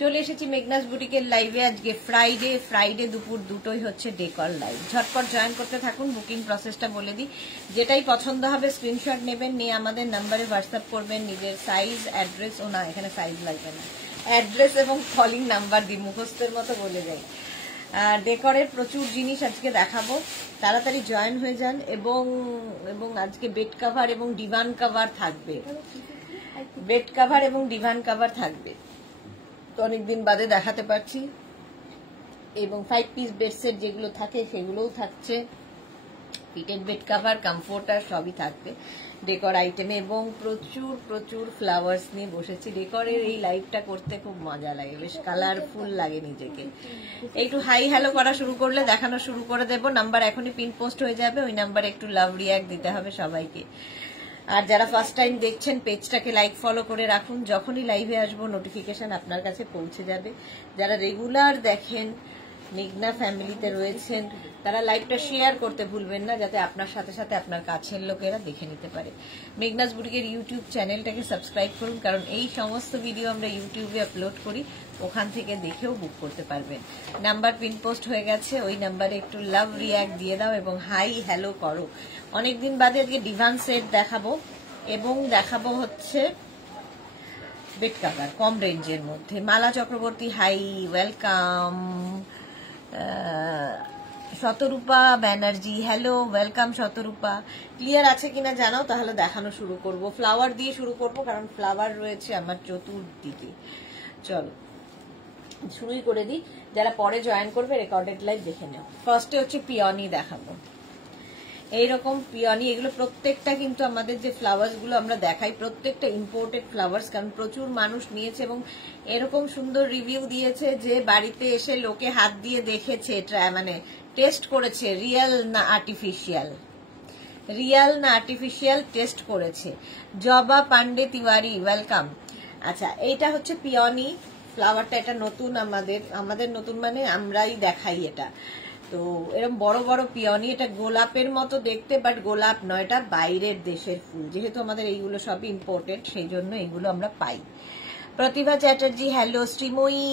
চলে এসেছি মেঘনাস বুটিকের লাইভে। আজকে ফ্রাইডে দুপুর 2টোই হচ্ছে ডেকর লাইভ। ঝটপট জয়েন করতে থাকুন। বুকিং প্রসেসটা বলে দিই, যেটাই পছন্দ হবে স্ক্রিনশট নেবেন, নিয়ে আমাদের নাম্বারে হোয়াটসঅ্যাপ করবেন নিজের সাইজ, অ্যাড্রেস। ও না, এখানে সাইজ লাগবে না, অ্যাড্রেস এবং কলিং নাম্বার দিই, মুখস্থের মতো বলে যাই। ডেকরের প্রচুর জিনিস আজকে দেখাবো, তাড়াতাড়ি জয়েন হয়ে যান। এবং আজকে বেড কাভার এবং ডিভান কাভার থাকবে, বেড কাভার এবং ডিভান কাভার থাকবে, তো অনেকদিন বাদে দেখাতে পারছি। এবং 5 পিস বেড সেট যেগুলো থাকে সেগুলোও থাকছে, ফিটেড বেড কাভার, কমফোর্টার সবই থাকবে ডেকর আইটেমে। এবং প্রচুর প্রচুর ফ্লাওয়ার্স নিয়ে বসেছি। ডেকরের এই লাইভটা করতে খুব মজা লাগে, বেশ কালারফুল লাগে নিজেকে। একটু হাই হ্যালো করা শুরু করলে দেখানো শুরু করে দেবো। নাম্বার এখনই পিন পোস্ট হয়ে যাবে, ওই নাম্বারে একটু লাভ রিয়াক্ট দিতে হবে সবাইকে। আর যারা ফার্স্ট টাইম দেখছেন পেজটাকে লাইক ফলো করে রাখুন, যখনই লাইভে আসবো নোটিফিকেশন আপনার কাছে পৌঁছে যাবে। যারা রেগুলার দেখেন, মেঘনা ফ্যামিলিতে রয়েছেন, তারা লাইভটা শেয়ার করতে ভুলবেন না, যাতে আপনার সাথে সাথে আপনার কাছের লোকেরা দেখে নিতে পারে। মেঘনাস বুটিকের ইউটিউব চ্যানেলটাকে সাবস্ক্রাইব করুন, কারণ এই সমস্ত ভিডিও আমরা ইউটিউবে আপলোড করি, ওখান থেকে দেখেও বুক করতে পারবেন। নাম্বার পিন পোস্ট হয়ে গেছে, ওই নাম্বারে একটু লাভ রিয়াক্ট দিয়ে দাও এবং হাই হ্যালো করো। অনেকদিন বাদে আজকে ডিভান সেট দেখাবো, এবং দেখাবো হচ্ছে বেড কাভার কম রেঞ্জের মধ্যে। মালা চক্রবর্তী হাই, ওয়েলকাম। শতরূপা ব্যানার্জি হ্যালো, ওয়েলকাম শতরূপা। ক্লিয়ার আছে কিনা জানাও, তাহলে দেখানো শুরু করব। ফ্লাওয়ার দিয়ে শুরু করব, কারণ ফ্লাওয়ার রয়েছে আমার চতুর্দিকে। চলো শুরুই করে দিই। যারা পরে জয়েন করবে রেকর্ডেড লাইভ দেখে নাও। ফার্স্টে হচ্ছে পিওনি দেখাবো। এইরকম পিওনি, এগুলো প্রত্যেকটা কিন্তু আমাদের যে ফ্লাওয়ার্স গুলো আমরা দেখাই প্রত্যেকটা ইম্পোর্টেড ফ্লাওয়ার্স, কারণ প্রচুর মানুষ নিয়েছে এবং এরকম সুন্দর রিভিউ দিয়েছে যে বাড়িতে এসে লোকে হাত দিয়ে দেখেছে, মানে টেস্ট করেছে রিয়েল না আর্টিফিশিয়াল, টেস্ট করেছে। জবা পান্ডে তিওয়ারি ওয়েলকাম। আচ্ছা, এইটা হচ্ছে পিওনি ফ্লাওয়ারটা, এটা নতুন, আমাদের নতুন মানে আমরাই দেখাই এটা। তো এরকম বড় বড় পিওনি, এটা গোলাপের মতো দেখতে, বাট গোলাপ নয়, এটা বাইরের দেশের ফুল। যেহেতু আমাদের এইগুলো সবই ইম্পোর্টেড, সেই জন্য এগুলো আমরা পাই। Pratibha Chatterjee hello. Srimoyee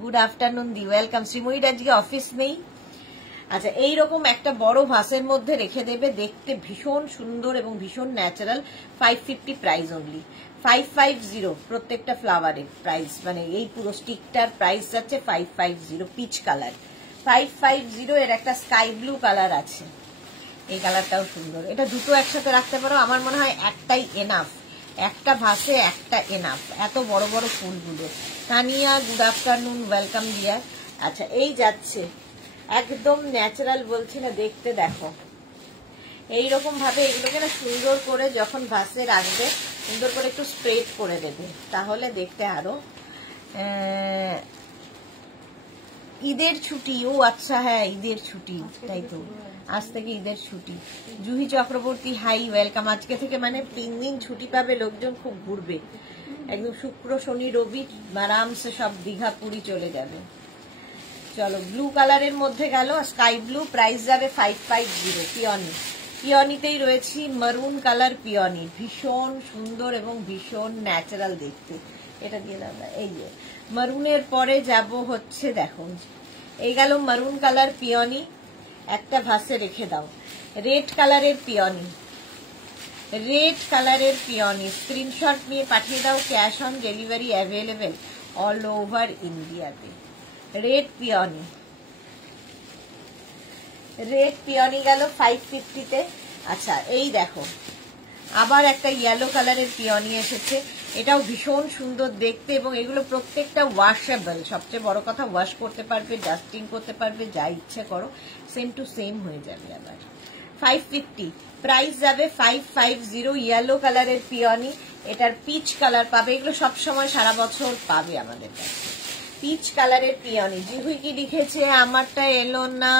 good afternoon দি, ওয়েলকাম। শ্রীময়ীর আজকে অফিস নেই। আচ্ছা, এইরকম একটা বড় ভাসের মধ্যে রেখে দেবে, দেখতে ভীষণ সুন্দর এবং ভীষণ ন্যাচারাল। 550 প্রাইস অনলি, 550 প্রত্যেকটা ফ্লাওয়ারের প্রাইস, মানে এই পুরো স্টিকটার প্রাইস যাচ্ছে 550। Peach colour 550। এর একটা স্কাই ব্লু কালার আছে, এই কালারটাও সুন্দর। এটা দুটো একসাথে রাখতে পারো, আমার মনে হয় একটাই এনাফ, একটা ভাসে একটা এনাফ, এত বড় বড় ফুলগুলো। Tania good afternoon, welcome deer. আচ্ছা, এই যাচ্ছে একদম ন্যাচারাল, বলছি না, দেখতে দেখো এইরকম ভাবে এগুলোকে না সুন্দর করে যখন ভাসে রাখবে, সুন্দর করে একটু স্প্রেড করে দেবে, তাহলে দেখতে আরো। ঈদের ছুটি, ও আচ্ছা, হ্যাঁ ঈদের ছুটি, তাই তো, আজ থেকে ঈদের ছুটি। Juhi Chakraborty hi, welcome. আজকে থেকে মানে 3 দিন ছুটি পাবে লোকজন, খুব ঘুরবে একদম, শুক্র শনি রবি আরামসে সব দীঘা পুরী চলে যাবে। চলো, ব্লু কালারের মধ্যে গেল, স্কাই ব্লু, প্রাইস যাবে 550। পিওনি, পিওনিতেই রয়েছি, মারুন কালার পিওনি, ভীষণ সুন্দর এবং ভীষণ ন্যাচারাল দেখতে। এটা দিয়ে দাও, এই যে মারুনের পরে যাব হচ্ছে, দেখুন এই গেল মারুন কালার পিওনি, একটা ভাসে রেখে দাও। রেড কালারের পিওনি, স্ক্রিনশট নিয়ে পাঠিয়ে দাও, cash on delivery available all over ইন্ডিয়াতে। রেড পিওনি গেল 550-তে। আচ্ছা, এই দেখো আবার একটা ইয়েলো কালারের পিওনি এসেছে, এটাও ভীষণ সুন্দর দেখতে, এবং এগুলো প্রত্যেকটা ওয়াশেবল। সবচেয়ে বড় কথা, ওয়াশ করতে পারবে, ডাস্টিং করতে পারবে, যা ইচ্ছে করো, সেম টু সেম হয়ে যাবে। আবার 550 প্রাইস যাবে 550। ইয়েলো কালারের পিওনি, এটার পিচ কালার পাবে, এগুলো সবসময় সারা বছর পাবে আমাদের কাছে। পিচ কালারের পিওনি। জিহুই কি লিখেছে, আমারটা এলো না,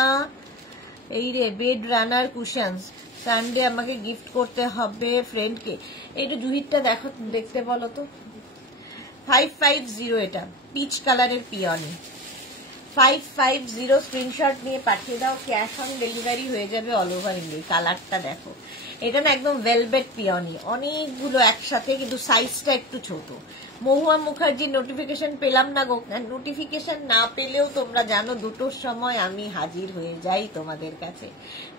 এই রে, বেড রানার কুশনস, সানডে আমাকে গিফট করতে হবে ফ্রেন্ডকে। এইটা জুহিরটা দেখো, দেখতে বলো তো। 550, এটা পিচ কালারের পিওনি, 550। স্ক্রিনশট নিয়ে পাঠিয়ে দাও, ক্যাশ অন ডেলিভারি হয়ে যাবে অল ওভার ইন্ডিয়া। কালারটা দেখো, এটা না একদম ভেলভেট পিওনি, অনেকগুলো একসাথে, কিন্তু সাইজটা একটু ছোট, মহুয়া মুখার্জির নোটিফিকেশন পেলাম না গো। নোটিফিকেশন না পেলেও তোমরা জানো 2টোর সময় আমি হাজির হয়ে যাই তোমাদের কাছে,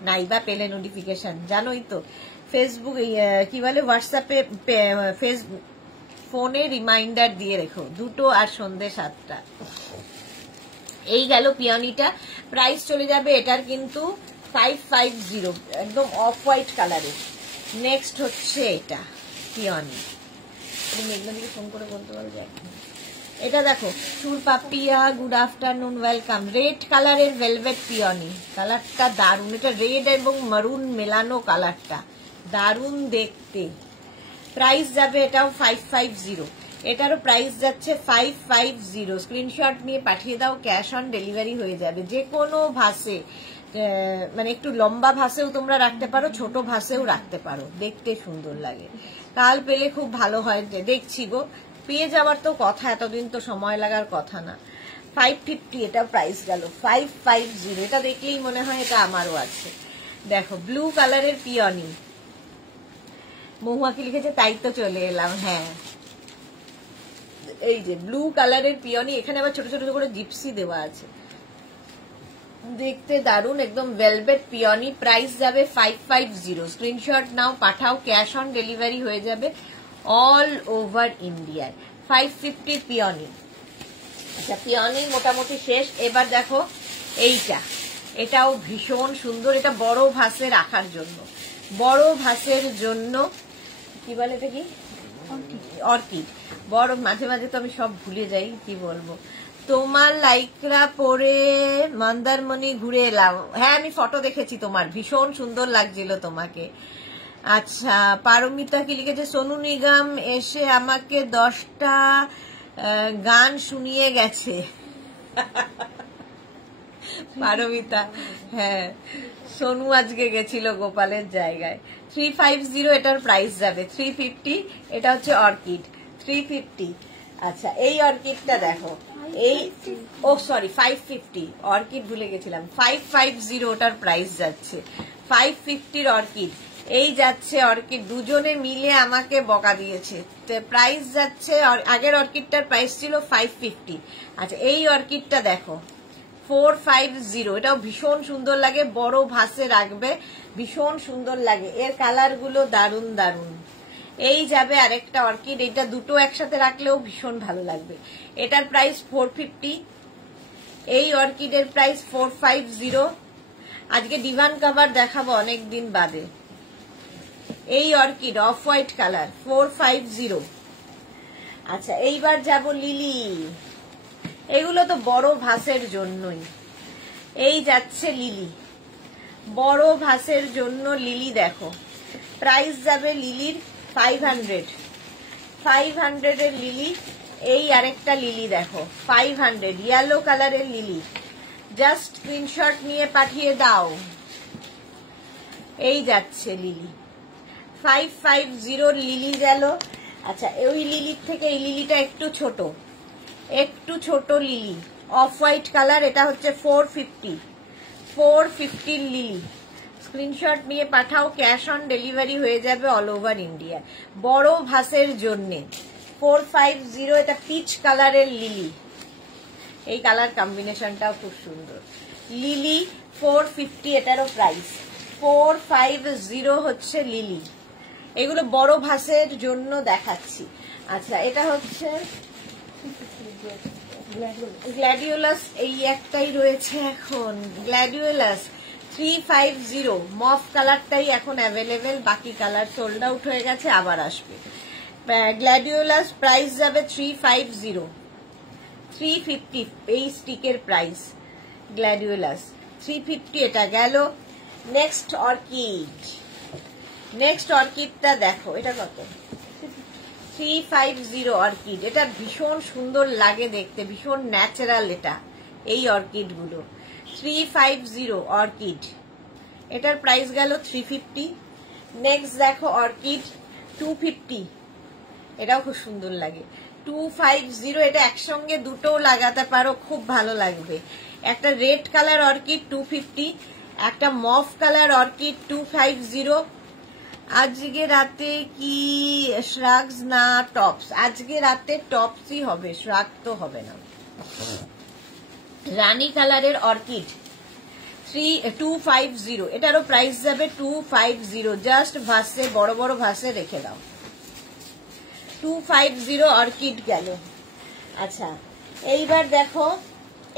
নাইবা পেলে নোটিফিকেশন জানোই তো। ফেসবুক কি বলে হোয়াটসঅ্যাপে ফোনে রিমাইন্ডার দিয়ে রেখো 2টো আর সন্ধ্যে 7টা। এই গেল পিওনিটা, প্রাইস চলে যাবে এটার কিন্তু 550, একদম অফ হোয়াইট কালারের। নেক্সট হচ্ছে এটা পিওনি, মেঘনাদিকে ফোন করে বলতে পারো যে এটা দেখো চুল Papiya, good afternoon, welcome. Red কালারের ভেলভেট পিওনি, কালারটা দারুন, এটা রেড এবং মারুন মেলানো কালারটা, দারুন দেখতে। প্রাইস যাবে এটাও 550, এটারও প্রাইস যাচ্ছে 550। স্ক্রিনশট নিয়ে পাঠিয়ে দাও, ক্যাশ অন ডেলিভারি হয়ে যাবে। যে কোনো ভাসে, মানে একটু লম্বা ভাসেও তোমরা রাখতে পারো, ছোট ভাসেও রাখতে পারো, দেখতে সুন্দর লাগে। কাল পেলে খুব ভালো হয়, দেখছি গো, পেয়ে যাওয়ার তো কথা, এতদিন তো সময় লাগার কথা না। 550 এটা প্রাইস গেল 550। এটা দেখলেই মনে হয় এটা আমারও আছে। দেখো ব্লু কালারের পিওনি, মহুয়া কি লিখেছে তাই তো চলে এলাম। হ্যাঁ এই যে ব্লু কালারের পিওনি, এখানে আবার ছোট ছোট করে জিপসি দেওয়া আছে, দেখতে দারুন, একদম ভেলভেট পিওনি। প্রাইস যাবে 550। স্ক্রিনশট নাও, পাঠাও, ক্যাশ অন ডেলিভারি হয়ে যাবে অল ওভার ইন্ডিয়ায়। 550 পিওনি। আচ্ছা পিওনি মোটামুটি শেষ। এবার দেখো এইটা, এটাও ভীষণ সুন্দর, এটা বড় ভাসে রাখার জন্য, বড় ভাসের জন্য। কি বলে এটা, কি অর্কিড, বড়, মাঝে মাঝে তো আমি সব ভুলে যাই, কি বলবো। তোমার লাইকরা পরে মন্দারমণি ঘুরে এলাম। হ্যাঁ আমি ফটো দেখেছি তোমার, ভীষণ সুন্দর লাগছিল তোমাকে। আচ্ছা পারমিতা কি লিখেছে, সোনু নিগম এসে আমাকে 10টা গান শুনিয়ে গেছে। পারমিতা, হ্যাঁ সোনু আজকে গেছিল গোপালের জায়গায়। 350 এটার প্রাইস যাবে, 350। এটা হচ্ছে অর্কিড, 350। আচ্ছা এই অর্কিডটা দেখো, এই সরি 550, অর্কিড ভুলে গেছিলাম। 550 ওটার প্রাইস যাচ্ছে, 550 অর্কিড। এই যাচ্ছে অর্কিড, দুজনে মিলে আমাকে বকা দিয়েছে। প্রাইস যাচ্ছে, আগের অর্কিডটার প্রাইস ছিল 550। আচ্ছা এই অর্কিডটা দেখো 450, এটাও ভীষণ সুন্দর লাগে, বড় ভাসে রাখবে, ভীষণ সুন্দর লাগে, এর কালার গুলো দারুন দারুন। এই যাবে আরেকটা অর্কিড, এটা দুটো একসাথে রাখলেও ভীষণ ভালো লাগবে। এটার প্রাইস 450, এই অর্কিডের প্রাইস 450। আজকে ডিভান কভার দেখাবো অনেকদিন বাদে। এই অর্কিড অফ হোয়াইট কালার 450। আচ্ছা এইবার যাব লিলি, এগুলো তো বড় ভাসের জন্যই। এই যাচ্ছে লিলি, বড় ভাসের জন্য লিলি দেখো, প্রাইস যাবে লিলির 500, 500 এর লিলি। এই আরেকটা লিলি দেখো 500, ইয়েলো কালারের লিলি, জাস্ট স্ক্রিনশট নিয়ে পাঠিয়ে দাও। এই যাচ্ছে লিলি 550 লিলি গেল। আচ্ছা ওই লিলির থেকে এই লিলিটা একটু ছোট, একটু ছোট লিলি, অফ হোয়াইট কালার, এটা হচ্ছে 450, 450 লিলি। স্ক্রিনশট নিয়ে পাঠাও, ক্যাশ অন ডেলিভারি হয়ে যাবে অল ওভার ইন্ডিয়া। বড় ভাসের জন্য 450, এটা পিচ কালারের লিলি, এই কালার কম্বিনেশনটাও খুব সুন্দর। লিলি 450, এটারও প্রাইস 450 হচ্ছে লিলি। এগুলো বড় ভাসের জন্য দেখাচ্ছি। আচ্ছা এটা হচ্ছে গ্ল্যাডিওলাস, এই একটাই রয়েছে এখন, গ্ল্যাডিওলাস 350, মফ কালারটাই এখন অ্যাভেলেবেল, বাকি কালার সোল্ড আউট হয়ে গেছে, আবার আসবে। গ্ল্যাডিওলাস প্রাইস যাবে 350, 350 এই স্টিকের প্রাইস। গ্ল্যাডিওলাস 350, এটা গেল। নেক্সট অর্কিড, নেক্সট অর্কিডটা দেখো, এটা কত, 350 অর্কিড। এটা ভীষণ সুন্দর লাগে দেখতে, ভীষণ ন্যাচারাল এটা, এই অর্কিড গুলো 350 অর্কিড, এটার প্রাইস গেল 350। নেক্সট দেখো অর্কিড 250, এটাও খুব সুন্দর লাগে 250, এটা একসঙ্গে দুটো লাগাতে পারো, খুব ভালো লাগবে। একটা রেড কালার অর্কিড 250, একটা মফ কালার অর্কিড 250, আজকে রাতে কি শ্রাগস না টপস? আজকে রাতে টপসই হবে, শ্রাগ তো হবে না। রানী কালারের অর্কিড 250, এটারও প্রাইস যাবে 250। জাস্ট ভাসে, বড় বড় ভাসে রেখে দাও। 250 অর্কিড গেল। আচ্ছা, এইবার দেখো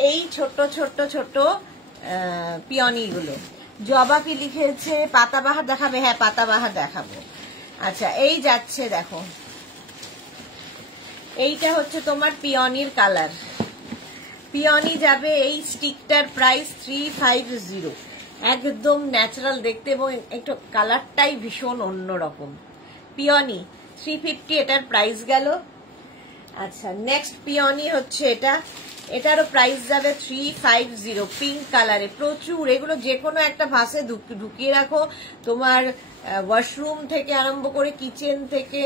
এই ছোট ছোট ছোট পিওনি গুলো। জবা কি লিখেছে? পাতাবাহার দেখাবে? হ্যাঁ, পাতাবাহার দেখাবো। আচ্ছা, এই যাচ্ছে দেখো, এইটা হচ্ছে তোমার পিওনির কালার। পিওনি যাবে, এই স্টিকটার প্রাইস 350। একদম ন্যাচারাল দেখতে এবং একটু কালারটাই ভীষণ অন্যরকম। পিওনি 350, এটার প্রাইস গেল। আচ্ছা, নেক্সট পিওনি হচ্ছে এটা, এটারও প্রাইস যাবে 350। পিঙ্ক কালারে প্রচুর, এগুলো যে কোনো একটা ভাসে ঢুকিয়ে রাখো, তোমার ওয়াশরুম থেকে আরম্ভ করে কিচেন থেকে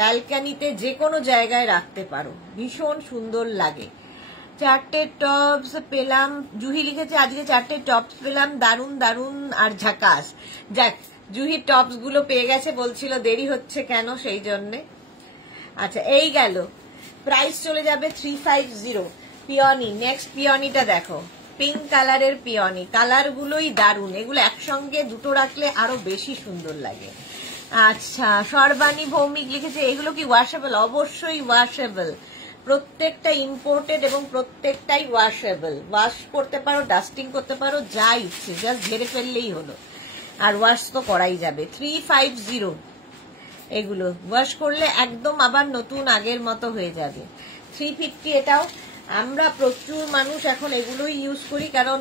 ব্যালকানিতে যে কোনো জায়গায় রাখতে পারো, ভীষণ সুন্দর লাগে। 4টে টপস পেলাম, জুহি লিখেছে আজকে 4টে টপস পেলাম, দারুন দারুন আর ঝাকাস। যাক, জুহি টপস গুলো পেয়ে গেছে, বলছিল দেরি হচ্ছে কেন, সেই জন্যে। আচ্ছা, এই গেল, প্রাইস চলে যাবে 350 পিওনি। নেক্সট পিওনিটা দেখো, পিঙ্ক কালারের পিওনি, কালার গুলোই দারুন, এগুলো একসঙ্গে দুটো রাখলে আরো বেশি সুন্দর লাগে। আচ্ছা, সর্বাণী ভৌমিক লিখেছে এগুলো কি ওয়াশেবল? অবশ্যই ওয়াশেবল, প্রত্যেকটা ইম্পোর্টেড এবং প্রত্যেকটাই ওয়াশেবল। ওয়াশ করতে পারো, ডাস্টিং করতে পারো, যা ইচ্ছে, জাস্ট ঝেড়ে ফেললেই হলো, আর ওয়াশ তো করাই যাবে। 350 এগুলো ওয়াশ করলে একদম আবার নতুন আগের মতো হয়ে যাবে। 350 এটাও। আমরা প্রচুর মানুষ এখন এগুলোই ইউজ করি, কারণ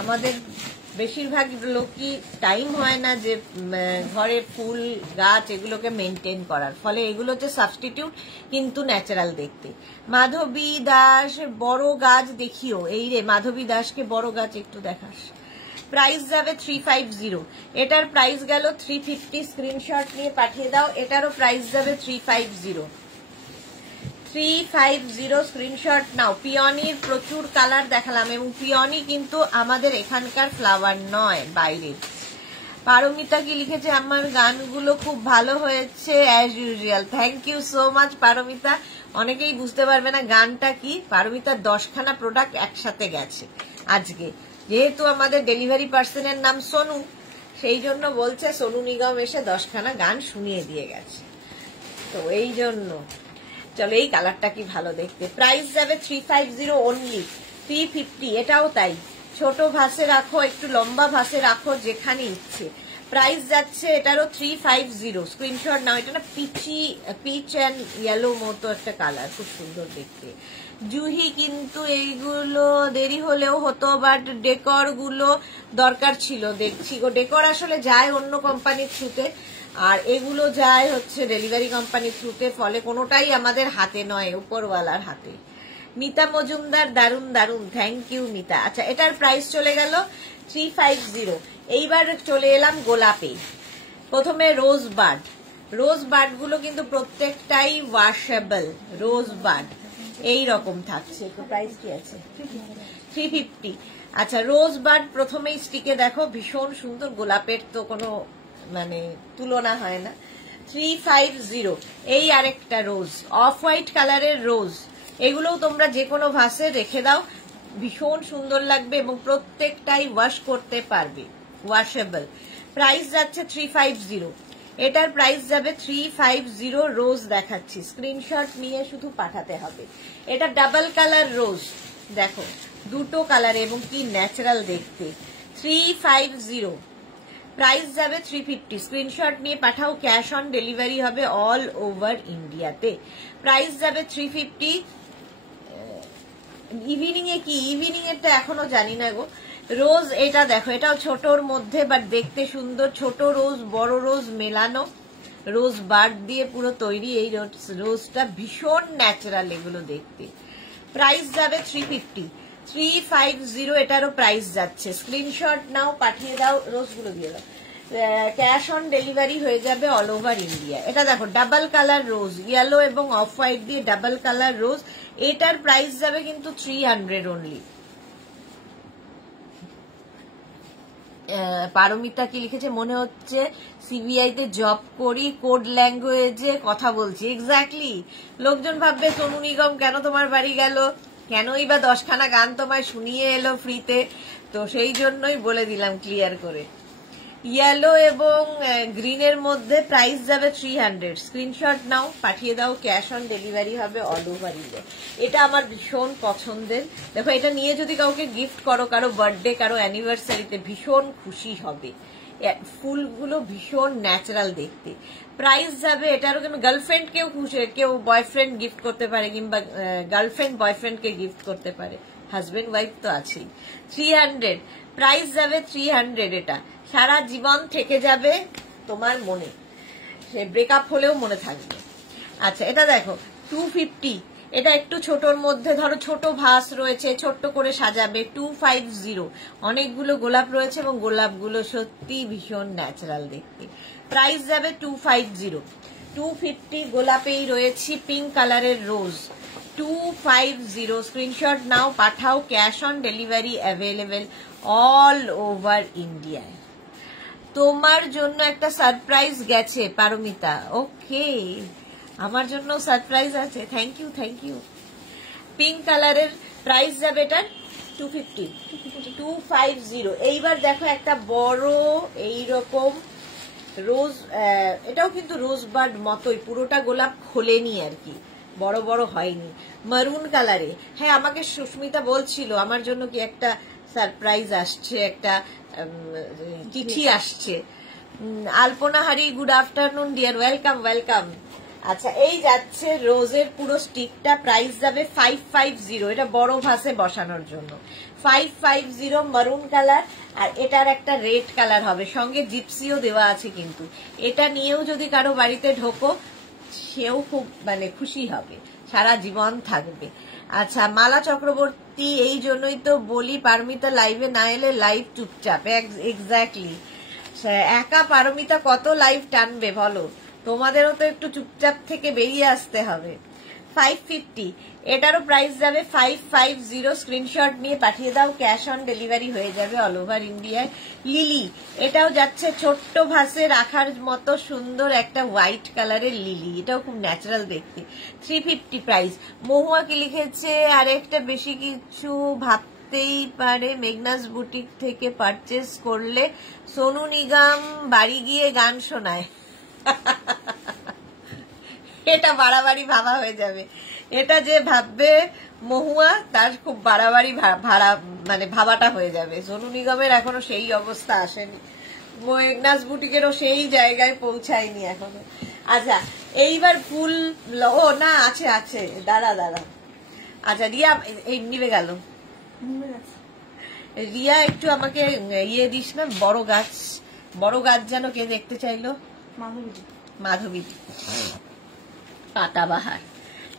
আমাদের বেশিরভাগ লোকই টাইম হয় না যে ঘরে ফুল গাছ এগুলোকে মেনটেন করার, ফলে এগুলো হচ্ছে সাবস্টিটিউট, কিন্তু ন্যাচারাল দেখতে। মাধবী দাস বড় গাছ দেখিও, এই রে মাধবী দাসকে বড় গাছ একটু দেখাস। প্রাইস যাবে 350, এটার প্রাইস গেল 350। স্ক্রিনশট নিয়ে পাঠিয়ে দাও, এটারও প্রাইস যাবে 350। 350 স্ক্রিনশট নাও। পিওনির প্রচুর কালার দেখালাম, এবং পিওনি কিন্তু আমাদের এখানকার ফ্লাওয়ার নয়, বাইরের। পারমিতা কি লিখেছে? আমার গানগুলো খুব ভালো হয়েছে as usual. Thank you so much Paramita. অনেকেই বুঝতে পারবে না গানটা কি, পারমিতার 10খানা প্রোডাক্ট একসাথে গেছে আজকে। যেহেতু আমাদের ডেলিভারি পার্সনের নাম সোনু, সেই জন্য বলছে সোনু নিগম এসে 10খানা গান শুনিয়ে দিয়ে গেছে, তো এই জন্য। চলো, এই কালারটা কি ভালো দেখতে। প্রাইস যাবে 350 অনলি। 350 এটাও তাই, ছোট ভাসে রাখো, একটু লম্বা ভাসে রাখো, যেখানে ইচ্ছে। প্রাইস যাচ্ছে এটারও 350। স্ক্রিনশট নাও। এটা না পিচ অ্যান্ড ইয়েলো মতো একটা কালার, খুব সুন্দর দেখতে। জুহি কিন্তু এইগুলো দেরি হলেও হতো, বাট ডেকর গুলো দরকার ছিল, দেখছি গো। ডেকর আসলে যায় অন্য কোম্পানির থ্রুতে, আর এগুলো যায় হচ্ছে ডেলিভারি কোম্পানির থ্রুতে, ফলে কোনোটাই আমাদের হাতে নয়, উপরওয়ালার হাতে। মিতা মজুমদার দারুন দারুন, থ্যাংক ইউ মিতা। আচ্ছা, এটার প্রাইস চলে গেল 350। এইবার চলে এলাম গোলাপে। প্রথমে রোজ বার্ড। রোজ বার্ড গুলো কিন্তু প্রত্যেকটাই ওয়াশেবল। রোজ বার্ড এইরকম থাকছে, তো প্রাইস কি আছে? 350। আচ্ছা, রোজ বার্ড প্রথমেই স্টিকে দেখো, ভীষণ সুন্দর, গোলাপের তো কোনো মানে তুলনা হয় না। 350। এই আরেকটা রোজ, অফ হোয়াইট কালারের রোজ, এগুলোও তোমরা যে কোনো ভাসে রেখে দাও, ভীষণ সুন্দর লাগবে এবং প্রত্যেকটাই ওয়াশ করতে পারবে, ওয়াশেবল। প্রাইস যাচ্ছে 350। এটার প্রাইস যাবে 350। রোজ দেখাচ্ছি, স্ক্রিনশট নিয়ে শুধু পাঠাতে হবে। এটা ডাবল কালার রোজ, দেখো দুটো কালার এবং কি ন্যাচারাল দেখতে। 350। প্রাইস যাবে 350। স্ক্রিনশট নিয়ে পাঠাও, ক্যাশ অন ডেলিভারি হবে অল ওভার ইন্ডিয়াতে। প্রাইস যাবে 350। ইভিনিং এ কি, ইভিনিং এর তো এখনো জানি না গো। রোজ এটা দেখো, এটাও ছোটর মধ্যে, বাট দেখতে সুন্দর। ছোট রোজ বড় রোজ মেলানো, রোজ বার্ড দিয়ে পুরো তৈরি। এই রোজটা ভীষণ ন্যাচারাল এগুলো দেখতে। প্রাইস যাবে 350। 350 এটারও প্রাইস যাচ্ছে। স্ক্রিনশট নাও, পাঠিয়ে দাও, রোজগুলো দিয়ে দাও। ক্যাশ অন ডেলিভারি হয়ে যাবে অল ওভার ইন্ডিয়া। এটা দেখো ডাবল কালার রোজ, ইয়েলো এবং অফ হোয়াইট দিয়ে ডাবল কালার রোজ। এটার প্রাইস যাবে কিন্তু 300 অনলি। পারমিতা কি লিখেছে, মনে হচ্ছে সিবিআই তে জব করি, কোড ল্যাঙ্গুয়েজে কথা বলছি। এক্স্যাক্টলি, লোকজন ভাববে সোনু নিগম কেন তোমার বাড়ি গেল, কেনই বা 10খানা গান তোমায় শুনিয়ে এলো ফ্রিতে। তো সেই জন্যই বলে দিলাম ক্লিয়ার করে। ইয়েলো এবং গ্রিনের মধ্যে প্রাইস যাবে 300। স্ক্রিনশট নাও, পাঠিয়ে দাও, ক্যাশ অন ডেলিভারি হবে অল ওভার ইন্ডিয়া। এটা আমার ভীষণ পছন্দের। দেখো, এটা নিয়ে যদি কাউকে গিফট করো, কারো বার্থডে, কারো অ্যানিভার্সারিতে, ভীষণ খুশি হবে। ফুলগুলো ভীষণ ন্যাচারাল দেখতে। প্রাইস যাবে এটারও, কিন্তু গার্লফ্রেন্ড কেউ খুশি, কেউ বয়ফ্রেন্ড গিফট করতে পারে, কিংবা গার্লফ্রেন্ড বয়ফ্রেন্ডকে গিফট করতে পারে, হাজবেন্ড ওয়াইফ তো আছেই। 300 প্রাইস যাবে, 300। এটা সারা জীবন থেকে যাবে তোমার মনে, সে ব্রেকআপ হলেও মনে থাকবে। আচ্ছা, এটা দেখো 250। এটা একটু ছোটর মধ্যে, ধরো ছোট ভাস রয়েছে, ছোট্ট করে সাজাবে। 250। অনেকগুলো গোলাপ রয়েছে এবং গোলাপগুলো সত্যি ভীষণ ন্যাচারাল দেখতে। প্রাইস যাবে 250। 250 গোলাপেই রয়েছে পিঙ্ক কালারের রোজ। 250। স্ক্রিনশট নাও, পাঠাও, cash on delivery available all over ইন্ডিয়ায়। তোমার জন্য একটা সারপ্রাইজ গেছে পারমিতা। ওকে, আমার জন্য সারপ্রাইজ আছে। Thank you, thank you. Pink কালারের প্রাইস যাবে এটার 250। 250। এইবার দেখো একটা বড় এইরকম রোজ, এটাও কিন্তু রোজ বার্ড মতোই, পুরোটা গোলাপ খোলেনি আর কি, বড় বড় হয়নি, মারুন কালারে। হ্যাঁ, আমাকে সুস্মিতা বলছিল আমার জন্য কি একটা সারপ্রাইজ আসছে, একটা চিঠি আসছে। Alpana Hari, good afternoon dear, welcome welcome. আচ্ছা, এই যাচ্ছে রোজের পুরো স্টিকটা। প্রাইস যাবে 550। এটা বড় ভাসে বসানোর জন্য 550, মারুন কালার। আর এটার একটা রেড কালার হবে, সঙ্গে জিপসিও দেওয়া আছে কিন্তু। এটা নিয়েও যদি কারো বাড়িতে ঢোকো, সেও খুব খুশি হবে, সারা জীবন থাকবে। আচ্ছা, মালা চক্রবর্তী, এই জন্যই তো বলি পারমিতা লাইভে না এলে লাইভ চুপচাপ। এক্স্যাক্টলি, একা পারমিতা কত লাইভ টানবে বলো, তোমাদেরও তো একটু চুপচাপ থেকে বেরিয়ে আসতে হবে। 550। এটারও প্রাইস যাবে 550। স্ক্রিনশট নিয়ে পাঠিয়ে দাও, ক্যাশ অন ডেলিভারি হয়ে যাবে অল ওভার ইন্ডিয়ায়। লিলি, এটাও যাচ্ছে ছোট্ট ভাসে রাখার মতো সুন্দর একটা হোয়াইট কালারের লিলি, এটাও খুব ন্যাচারাল দেখতে। 350 প্রাইস। মহুয়া কি লিখেছে, আরেকটা বেশি কিছু ভাবতেই পারে, মেঘনাস বুটিক থেকে পারচেস করলে সোনু নিগম বাড়ি গিয়ে গান শোনায়। এটা বাড়াবাড়ি ভাবা হয়ে যাবে। এটা যে ভাববে মহুয়া, তার খুব বাড়াবাড়ি ভাড়া ভাবাটা হয়ে যাবে। সোনু নিগমের এখনো সেই অবস্থা আসেনি, মেঘনাস বুটিকেরও সেই জায়গায় পৌঁছায়নি এখনো। আচ্ছা, এইবার ফুল, ও না, আছে আছে, দাঁড়া। আচ্ছা, রিয়া এই নিবে গেল। রিয়া, একটু আমাকে ইয়ে দিস না, বড় গাছ যেন কে দেখতে চাইলো। মাধবী।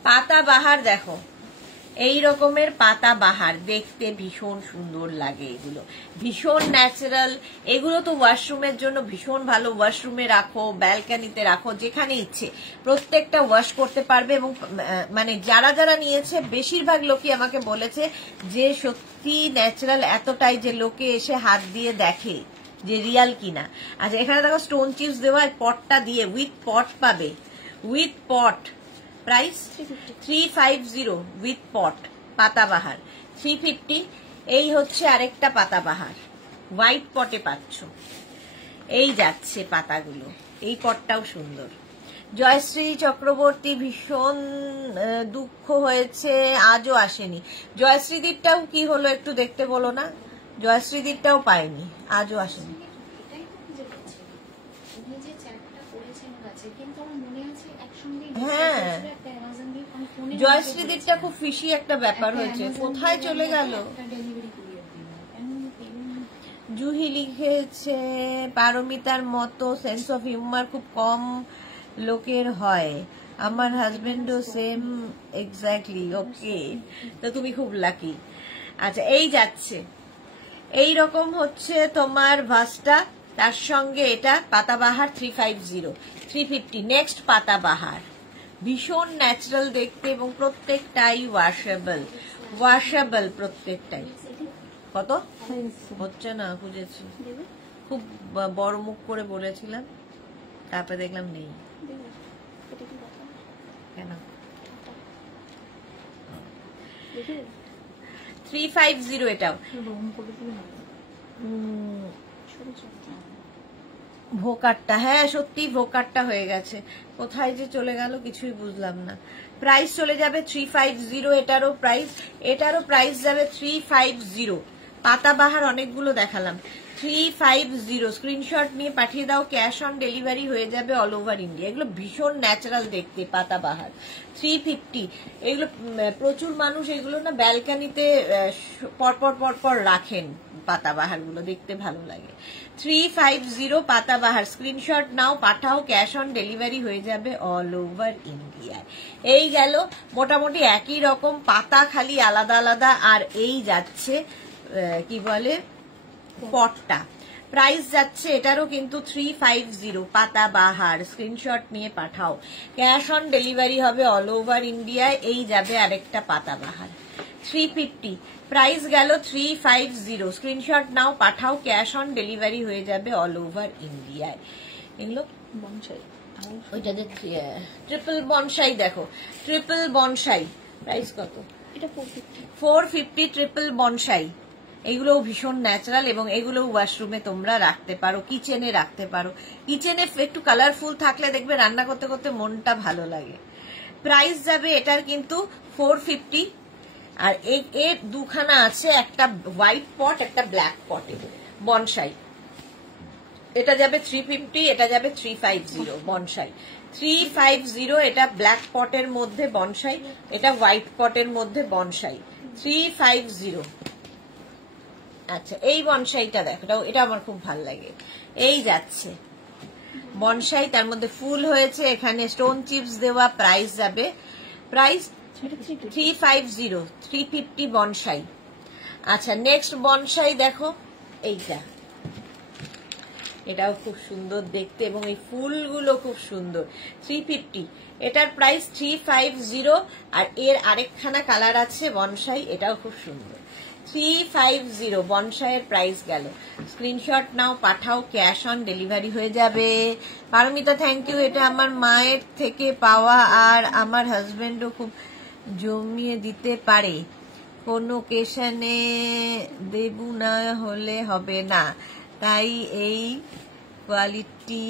পাতাবাহার দেখো, এই রকমের পাতাবাহার দেখতে ভীষণ সুন্দর লাগে। এগুলো ভীষণ ন্যাচারাল। এগুলো তো ওয়াশরুমের জন্য ভীষণ ভালো। ওয়াশরুমে রাখো, ব্যালকানিতে রাখো, যেখানে ইচ্ছে প্রত্যেকটা ওয়াশ করতে পারবে। এবং যারা যারা নিয়েছে বেশিরভাগ লোকই আমাকে বলেছে যে সত্যি ন্যাচারাল এতটাই যে লোকে এসে হাত দিয়ে দেখে যে রিয়াল কিনা। আচ্ছা, এখানে দেখো স্টোন চিপস দেওয়া, পটটা দিয়ে উইথ পট পাবে, উইথ পট। প্রাইস 350 উইথ পট। পাতাবাহার 350। এই হচ্ছে আরেকটা পাতাবাহার, হোয়াইট পটে পাচ্ছ। এই যাচ্ছে পাতাগুলো, এই পটটাও সুন্দর। জয়শ্রী চক্রবর্তী, ভীষণ দুঃখ হয়েছে আজও আসেনি। জয়শ্রীদিরটাও কি হলো একটু দেখতে বলো না, জয়শ্রীদিরটাও পায়নি, আজও আসেনি। হ্যাঁ, জয়শ্রীদিরটা খুব ফিশি একটা ব্যাপার হয়েছে, কোথায় চলে গেল। জুহি লিখেছে পারমিতার মতো সেন্স অফ হিউমার খুব কম লোকের হয়, আমার হাজবেন্ডও সেম। এক্স্যাক্টলি, ওকে, তো তুমি খুব লাকি। আচ্ছা, এই যাচ্ছে, এই রকম হচ্ছে তোমার ভাসটা, তার সঙ্গে এটা পাতাবাহার 350। 350। নেক্সট পাতাবাহার, ভীষণ ন্যাচারাল দেখতে এবং প্রত্যেকটাই ওয়াশেবল প্রত্যেকটাই। কত হচ্ছে না, খুঁজেছি। খুব বড় মুখ করে বলেছিলাম, তারপরে দেখলাম নেই। কেন 350 এটাও ভোকারটা, হ্যাঁ সত্যি ভোকারটা হয়ে গেছে, কোথায় যে চলে গেল কিছুই বুঝলাম না। প্রাইস চলে যাবে 350, এটারও প্রাইস যাবে 350। পাতাবাহার অনেকগুলো দেখালাম, 350 স্ক্রিনশট নিয়ে পাঠিয়ে দাও, ক্যাশ অন ডেলিভারি হয়ে যাবে অল ওভার ইন্ডিয়া। এগুলো ভীষণ ন্যাচারাল দেখতে পাতাবাহার। 350 এগুলো প্রচুর মানুষ এগুলো না ব্যালকানিতে পরপর পরপর রাখেন, পাতাবাহার গুলো দেখতে ভালো লাগে। 350 পাতাবাহার, স্ক্রিনশট নাও পাঠাও, ক্যাশ অন ডেলিভারি হয়ে যাবে অল ওভার ইন্ডিয়ায়। এই গেল মোটামুটি একই রকম পাতা, খালি আলাদা আলাদা। আর এই যাচ্ছে কি বলে পটটা, প্রাইস যাচ্ছে এটারও কিন্তু 350 পাতাবাহার, স্ক্রিনশট নিয়ে পাঠাও, ক্যাশ অন ডেলিভারি হবে অল ওভার ইন্ডিয়ায়। এই যাবে আরেকটা পাতাবাহার 350, প্রাইস গেল 350, স্ক্রিনশট নাও পাঠাও, ক্যাশ অন ডেলিভারি হয়ে যাবে অল ওভার ইন্ডিয়ায়। এগুলো বনসাই, ওইটা যে ট্রিপল বনসাই, দেখো ট্রিপল বনসাই প্রাইস কত, এটা 450 ট্রিপল বনসাই। এগুলো ভীষণ ন্যাচারাল এবং এগুলো ওয়াশরুমে তোমরা রাখতে পারো, কিচেনে রাখতে পারো। কিচেনে একটু কালারফুল থাকলে দেখবে রান্না করতে করতে মনটা ভালো লাগে। প্রাইস যাবে এটার কিন্তু 450। আর এর দুখানা আছে, একটা হোয়াইট পট একটা ব্ল্যাক পটে বনসাই। এটা যাবে 350, এটা যাবে 350 বনসাই। 350 এটা ব্ল্যাক পটের মধ্যে বনসাই, এটা হোয়াইট পটের মধ্যে বনসাই। 350। আচ্ছা এই বনসাইটা দেখো, এটা আমার খুব ভালো লাগে। এই যাচ্ছে বনসাই, তার মধ্যে ফুল হয়েছে, এখানে স্টোন চিপস দেওয়া। প্রাইস যাবে, প্রাইস 350, 350 বনসাই। আচ্ছা নেক্সট বনসাই দেখো, এইটা, এটাও খুব সুন্দর দেখতে এবং এই ফুলগুলো খুব সুন্দর। 350, এটার প্রাইস 350। আর এর আরেকখানা কালার আছে বনসাই, এটাও খুব সুন্দর। 350 বনসাইয়ের প্রাইস গেল। স্ক্রিনশট নাও পাঠাও, ক্যাশ অন ডেলিভারি হয়ে যাবে। Paramita thank you. এটা আমার মায়ের থেকে পাওয়া, আর আমার হাজবেন্ডও খুব জমিয়ে দিতে পারে, কোনো কেশনে দেবু না হলে হবে না, তাই এই কোয়ালিটি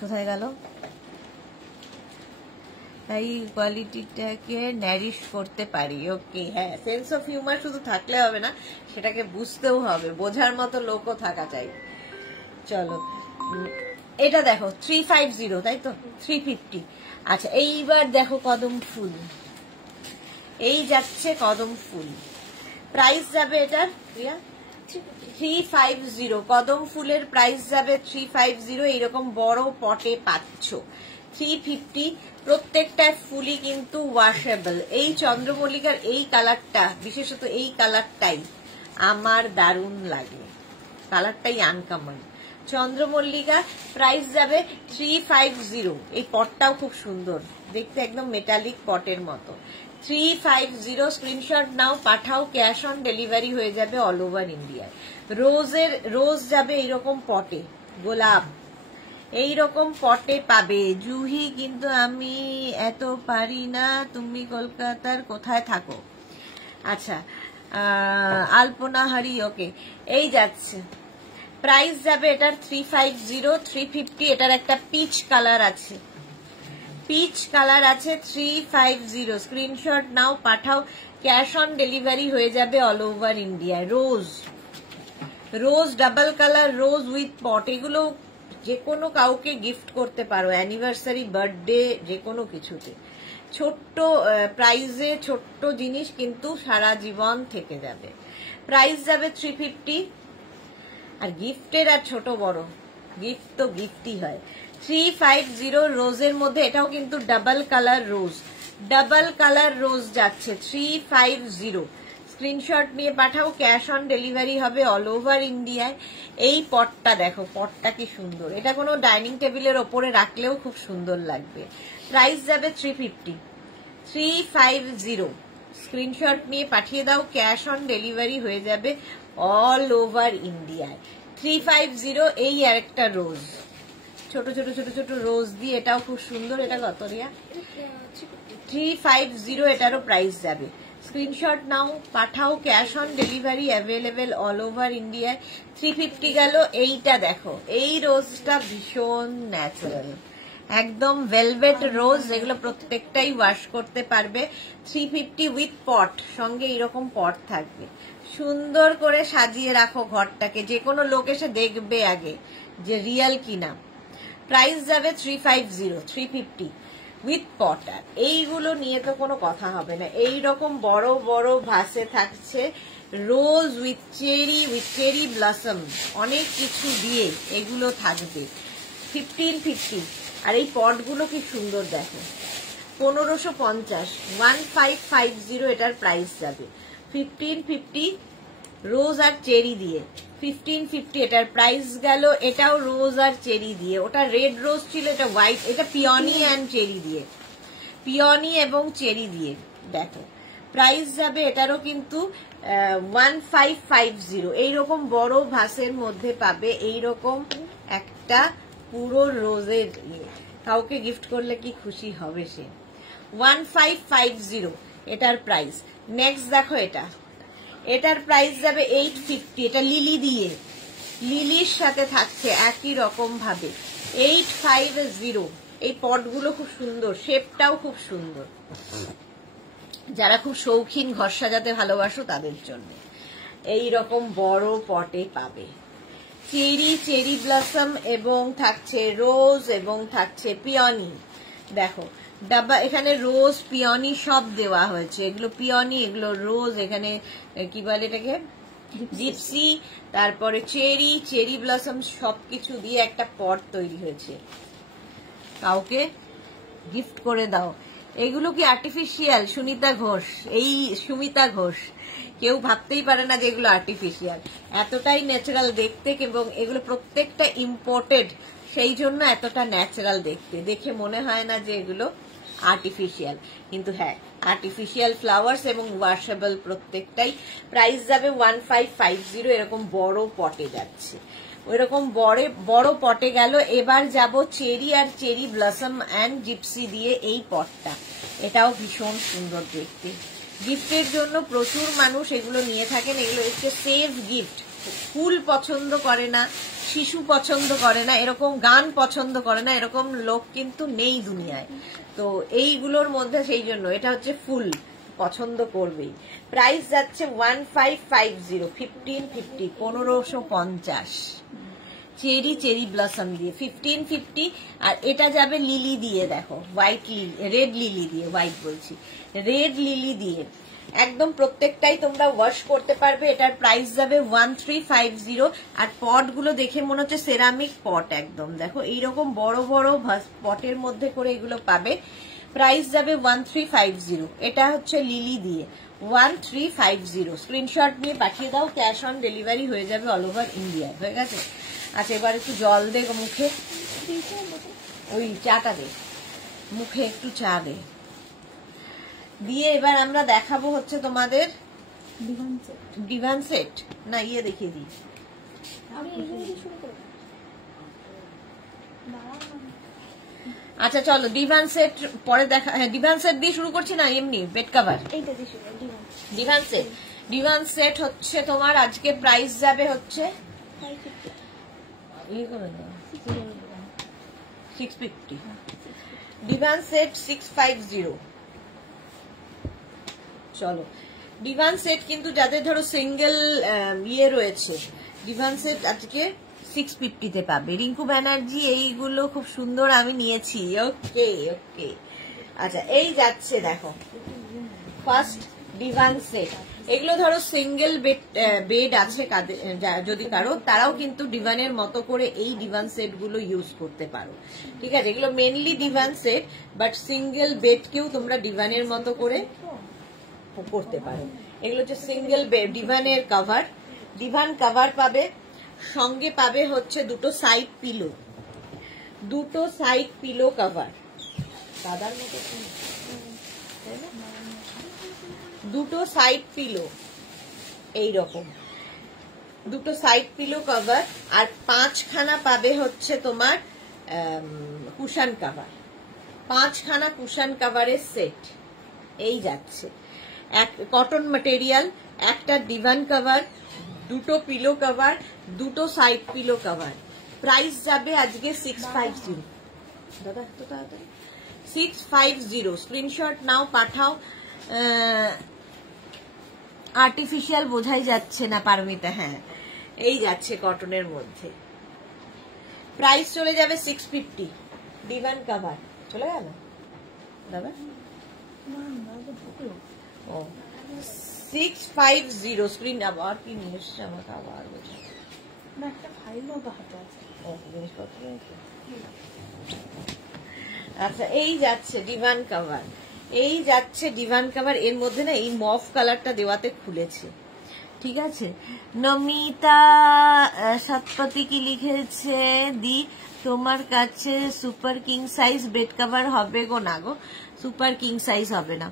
কোথায় গেল, তাই কোয়ালিটিটাকে ন্যারিশ করতে পারি। ওকে, হ্যাঁ সেন্স অফ হিউমার শুধু থাকলে হবে না, সেটাকে বুঝতেও হবে, বোঝার মতো লোকও থাকা চাই। চলো এটা দেখো 350, তাই তো 350। আচ্ছা এইবার দেখো কদম ফুল, এই যাচ্ছে কদম ফুল। প্রাইস যাবে এটার 350, কদম ফুলের প্রাইস যাবে 350। এইরকম বড় পটে পাচ্ছ 350। প্রত্যেকটা ফুলই কিন্তু ওয়াশেবল। এই চন্দ্রমল্লিকার এই কালারটা, বিশেষত এই কালারটাই আমার দারুণ লাগে, কালারটাই আনকমন। চন্দ্রমল্লিকা প্রাইস যাবে 350। এই পটটাও খুব সুন্দর দেখতে, একদম মেটালিক পটের মতো। 350 স্ক্রিনশট নাও পাঠাও, ক্যাশ অন ডেলিভারি হয়ে যাবে অল ওভার ইন্ডিয়ায়। রোজ যাবে এইরকম পটে, গোলাপ এইরকম পটে পাবে জুহি, কিন্তু আমি এত পারি না, তুমি কলকাতার কোথায় থাকো? আচ্ছা আলপনা হারি, ওকে এই যাচ্ছে। প্রাইস যাবে এটার 350, 350। এটার একটা পিচ কালার আছে, পিচ কালার আছে 350। স্ক্রিনশট নাও পাঠাও, ক্যাশ অন ডেলিভারি হয়ে যাবে অল ওভার ইন্ডিয়ায়। রোজ ডাবল কালার, রোজ উইথ পট, এগুলো যে কোনো কাউকে গিফট করতে পারো, অ্যানিভার্সারি, বার্থডে, যে কোনো কিছুতে। ছোট্ট প্রাইজে ছোট্ট জিনিস কিন্তু সারা জীবন থেকে যাবে। প্রাইস যাবে 350। আর গিফটের আর ছোট বড় গিফট তো গিফটই হয়। 350 রোজের মধ্যে, এটাও কিন্তু ডাবল কালার রোজ, ডাবল কালার রোজ যাচ্ছে 350। স্ক্রিনশট নিয়ে পাঠাও, ক্যাশ অন ডেলিভারি হবে অল ওভার ইন্ডিয়ায়। এই পটটা দেখো, পটটা কি সুন্দর, এটা কোনো ডাইনিং টেবিলের ওপরে রাখলেও খুব সুন্দর লাগবে। প্রাইস যাবে 350, 350। স্ক্রিনশট নিয়ে পাঠিয়ে দাও, ক্যাশ অন ডেলিভারি হয়ে যাবে অল ওভার ইন্ডিয়ায়। 350 এই আরেকটা রোজ, ছোট ছোট ছোট ছোট রোজ দিয়ে, এটাও খুব সুন্দর। এটা কত রিয়া? 350 এটারও প্রাইস যাবে। স্ক্রিনশট নাও, পাঠাও, cash on delivery available all over ইন্ডিয়ায়। 350 গেল। এইটা দেখো, এই রোজটা ভীষণ ন্যাচারাল, একদম ভেলভেট রোজ, এগুলো প্রত্যেকটাই ওয়াশ করতে পারবে। 350 উইথ পট, সঙ্গে এরকম পট থাকবে। সুন্দর করে সাজিয়ে রাখো ঘরটাকে, যে কোনো লোক এসে দেখবে আগে যে রিয়েল কিনা। প্রাইস যাবে 350 উইথ পট। আর এইগুলো নিয়ে তো কোনো কথা হবে না। এইরকম বড় বড় ভাসে থাকছে রোজ উইথ চেরি ব্লসম, অনেক কিছু দিয়ে এগুলো থাকবে। 1550। আর এই পটগুলো কি সুন্দর দেখো, 1550, 1550 এটার প্রাইস যাবে। 1550 রোজ আর চেরি দিয়ে, 1550 এটার প্রাইস গেল। এটাও রোজ আর চেরি দিয়ে, ওটা রেড রোজ ছিল, এটা হোয়াইট, এটা পিওনি অ্যান্ড চেরি দিয়ে, পিওনি এবং চেরি দিয়ে। দেখো প্রাইস যাবে এটারও কিন্তু 1550। এইরকম বড় ভাসের মধ্যে পাবে এইরকম একটা পুরো রোজের ইয়ে। কাউকে গিফট করলে কি খুশি হবে সে। 1550 এটার প্রাইস। নেক্সট দেখো, এটার প্রাইস যাবে 850। এটা লিলি দিয়ে, লিলির সাথে থাকছে একই রকম ভাবে 850। এই পটগুলো খুব সুন্দর, শেপটাও খুব সুন্দর। যারা খুব শৌখিন ঘর সাজাতে ভালোবাসো তাদের জন্য এই রকম বড় পটে পাবে। চেরি ব্লসম এবং থাকছে রোজ এবং থাকছে পিওনি। দেখো ডাব্বা, এখানে রোজ পিওনি সব দেওয়া হয়েছে। এগুলো পিওনি, এগুলো রোজ, এখানে কি বলে এটাকে জিপসি, তারপরে চেরি ব্লসম, সবকিছু দিয়ে একটা পট তৈরি হয়েছে। কাউকে গিফট করে দাও। এগুলো কি আর্টিফিশিয়াল? সুমিতা ঘোষ, কেউ ভাবতেই পারে না যে এগুলো আর্টিফিশিয়াল, এতটাই ন্যাচারাল দেখতে। এবং এগুলো প্রত্যেকটা ইম্পোর্টেড, সেই জন্য এতটা ন্যাচারাল দেখতে, দেখে মনে হয় না যে এগুলো আর্টিফিশিয়াল। কিন্তু হ্যাঁ, আর্টিফিশিয়াল ফ্লাওয়ার্স এবং ওয়াশেবল প্রত্যেকটাই। প্রাইস যাবে 1550। এরকম বড় পটে যাচ্ছে, ওইরকম বড় পটে গেল। এবার যাব চেরি আর চেরি ব্লসম অ্যান্ড জিপসি দিয়ে এই পটটা। এটাও ভীষণ সুন্দর দেখতে। গিফটের জন্য প্রচুর মানুষ এগুলো নিয়ে থাকেন। এগুলো হচ্ছে সেফ গিফট। ফুল পছন্দ করে না, শিশু পছন্দ করে না, এরকম গান পছন্দ করে না, এরকম লোক কিন্তু নেই দুনিয়ায়। তো এইগুলোর মধ্যে সেই জন্য এটা হচ্ছে ফুল পছন্দ করবেই। প্রাইস যাচ্ছে 1550, 1550, 1550। চেরি ব্লসম দিয়ে 1550। আর এটা যাবে লিলি দিয়ে, দেখো হোয়াইট লিলি, রেড লিলি দিয়ে, হোয়াইট বলছি, রেড লিলি দিয়ে। একদম প্রত্যেকটাই তোমরা ওয়াশ করতে পারবে। এটার প্রাইস যাবে 1350। আর পটগুলো দেখে মনে হচ্ছে সেরামিক পট একদম। দেখো এইরকম বড় বড় পটের মধ্যে করে এগুলো পাবে। প্রাইস যাবে 1350। এটা হচ্ছে লিলি দিয়ে, 1350। স্ক্রিনশট নিয়ে পাঠিয়ে দাও, ক্যাশ অন ডেলিভারি হয়ে যাবে অল ওভার ইন্ডিয়া। হয়ে গেছে? আচ্ছা, এবার একটু জল দে মুখে, ওই চাটা দে মুখে, একটু চা দে। দিয়ে এবার আমরা দেখাবো হচ্ছে তোমাদের ডিভান সেট, না ইয়ে দেখিয়ে দিই। আচ্ছা চলো, ডিভান সেট পরে দেখা। হ্যাঁ, ডিভান সেট দিয়ে শুরু করছি না, এমনি বেড কাভার। ডিভান সেট হচ্ছে তোমার আজকে প্রাইস যাবে হচ্ছে 650। Divan set 650। চলো, ডিভান সেট কিন্তু যাদের ধরো সিঙ্গেল ইয়ে রয়েছে, ডিভান সেট আজকে 650 তে পাবে। রিঙ্কু ব্যানার্জি, এইগুলো খুব সুন্দর, আমি নিয়েছি। ওকে ওকে, আচ্ছা এই যাচ্ছে দেখো ফার্স্ট ডিভান সেট। এগুলো ধরো সিঙ্গেল বেড আছে যদি কারো, তারাও কিন্তু ডিভানের মতো করে এই ডিভান সেট গুলো ইউজ করতে পারো। ঠিক আছে, এগুলো mainly divan set, but single বেডকেও তোমরা ডিভানের মতো করে করতে পারো। এগুলো হচ্ছে সিঙ্গেল বেড ডিভানের কভার। ডিভান কভার পাবে, সঙ্গে পাবে হচ্ছে দুটো সাইড পিলো কভার। দাদার মতো দুটো সাইড পিলো এইরকম, দুটো সাইড পিলো কভার, আর 5খানা পাবে হচ্ছে তোমার কুশন কভার, 5খানা কুশন কভারের সেট। এই যাচ্ছে এক কটন ম্যাটেরিয়াল, একটা ডিভান কভার, দুটো পিলো কভার, দুটো সাইড পিলো কভার। প্রাইস যাবে আজকে 650। দাদা তো তাড়াতাড়ি 650। স্ক্রিনশট নাও, পাঠাও। আর্টিফিশিয়াল বোঝাই যাচ্ছে না পারমিতা। হ্যাঁ, এই যাচ্ছে কটনের মধ্যে। প্রাইস চলে যাবে 650। ডিভান কভার চলে গেল দাদা। ও 650। স্ক্রিন আবার কি নিয়ে এসছে আমাকে, আবার বোঝা একটা ফাইলও তো হাতে আছে। ও জিনিসপত্র আছে। আচ্ছা, এই যাচ্ছে ডিভান কভার, এই যাচ্ছে ডিভান কভার। এর মধ্যে না এই মফ কালারটা দেওয়াতে খুলেছে, ঠিক আছে। নমিতা সৎপতি কি লিখেছে, দি তোমার কাছে super king size bed cover হবে গো? না গো, সুপার কিং সাইজ হবে না।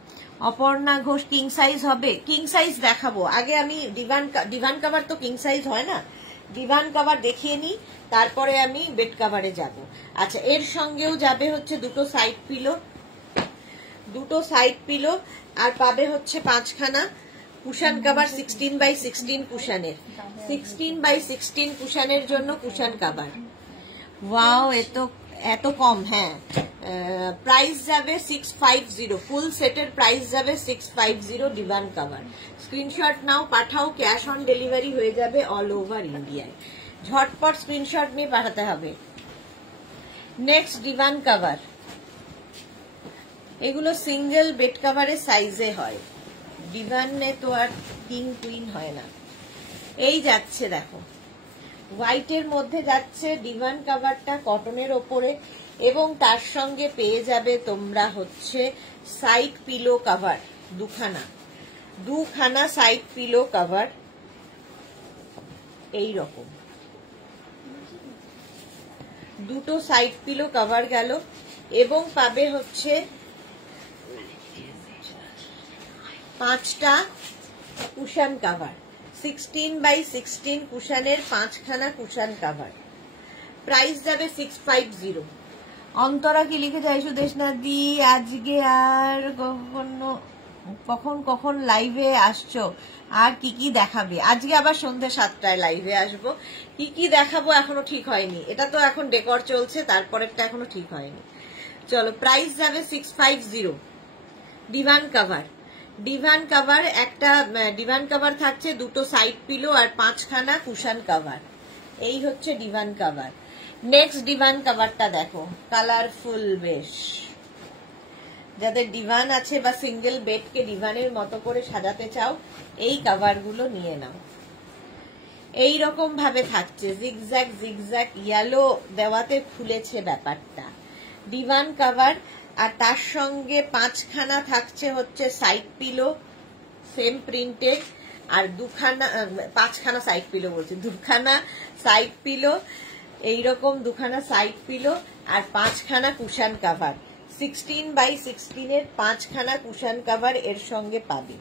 অপর্ণা ঘোষ কিং সাইজ হবে? কিং সাইজ দেখাবো, আগে আমি ডিভান কভার তো কিং সাইজ হয় না, ডিভান কভার দেখিয়ে নিই, তারপরে আমি বেড কভারে যাব। আচ্ছা, এর সঙ্গেও যাবে হচ্ছে দুটো সাইড পিলো, দুটো সাইড পিলো, আর পাবে হচ্ছে 5খানা কুশন কভার 16x16 কুশনের, 16x16 কুশনের জন্য কুশন কভার। ওয়াও, এত কম। হ্যাঁ, প্রাইস যাবে 650। ফুল সেটের প্রাইস যাবে 650 ডিভান কভার। স্ক্রিনশট নাও, পাঠাও। ক্যাশ অন ডেলিভারি হয়ে যাবে অল ওভার ইন্ডিয়ায়। ঝটপট স্ক্রিনশট নিয়ে পাঠাতে হবে। নেক্সট ডিভান কভার, এগুলো সিঙ্গেল বেড কভারের সাইজে হয়, ডিভানে তো আর কিং কুইন হয় না। এই যাচ্ছে দেখো, হোয়াইটের মধ্যে যাচ্ছে ডিভান কভারটা কটনের ওপরে, এবং তার সঙ্গে পেয়ে যাবে তোমরা হচ্ছে সাইড পিলো কভার দুখানা সাইড পিলো কভার এই রকম, দুটো সাইড পিলো কভার গেল, এবং পাবে হচ্ছে 5টা কুশন কভার, 16x16 কুশনের 5খানা কুশন কভার। প্রাইস যাবে 650। অন্তরা কি লিখে যায়, সুদেশনা দি আজকে আর কখন লাইভে আসছো, আর কি কি দেখাবে? আজকে আবার সন্ধ্যে 7টায় লাইভে আসবো। কি কি দেখাবো এখনো ঠিক হয়নি, এটা তো এখন ডেকর চলছে, তারপরেরটা এখনো ঠিক হয়নি। চলো, প্রাইস যাবে 650। ডিভান কভার একটা ডিভান কভার থাকছে, দুটো সাইড পিলো আর 5খানা কুশন কভার। এই হচ্ছে ডিভান কভার। নেক্সট ডিভান কভারটা দেখো, কালারফুল বেশ। যাদের ডিভান আছে বা সিঙ্গেল বেডকে ডিভানের মতো করে সাজাতে চাও, এই কভারগুলো নিয়ে নাও। এই রকম ভাবে থাকছে, জিগজ্যাগ জিগজ্যাগ ইয়েলো দেওয়াতে খুলেছে ব্যাপারটা। ডিভান কভার, আর তার সঙ্গে 5খানা থাকছে হচ্ছে সাইড পিলো সেম প্রিন্টেড, আর 5খানা সাইড পিলো বলছি, 2খানা সাইড পিলো, এইরকম 2খানা সাইড পিলো, আর 5খানা কুশন কভার। 16x16 এর 5খানা কুশন কভার এর সঙ্গে পাবি।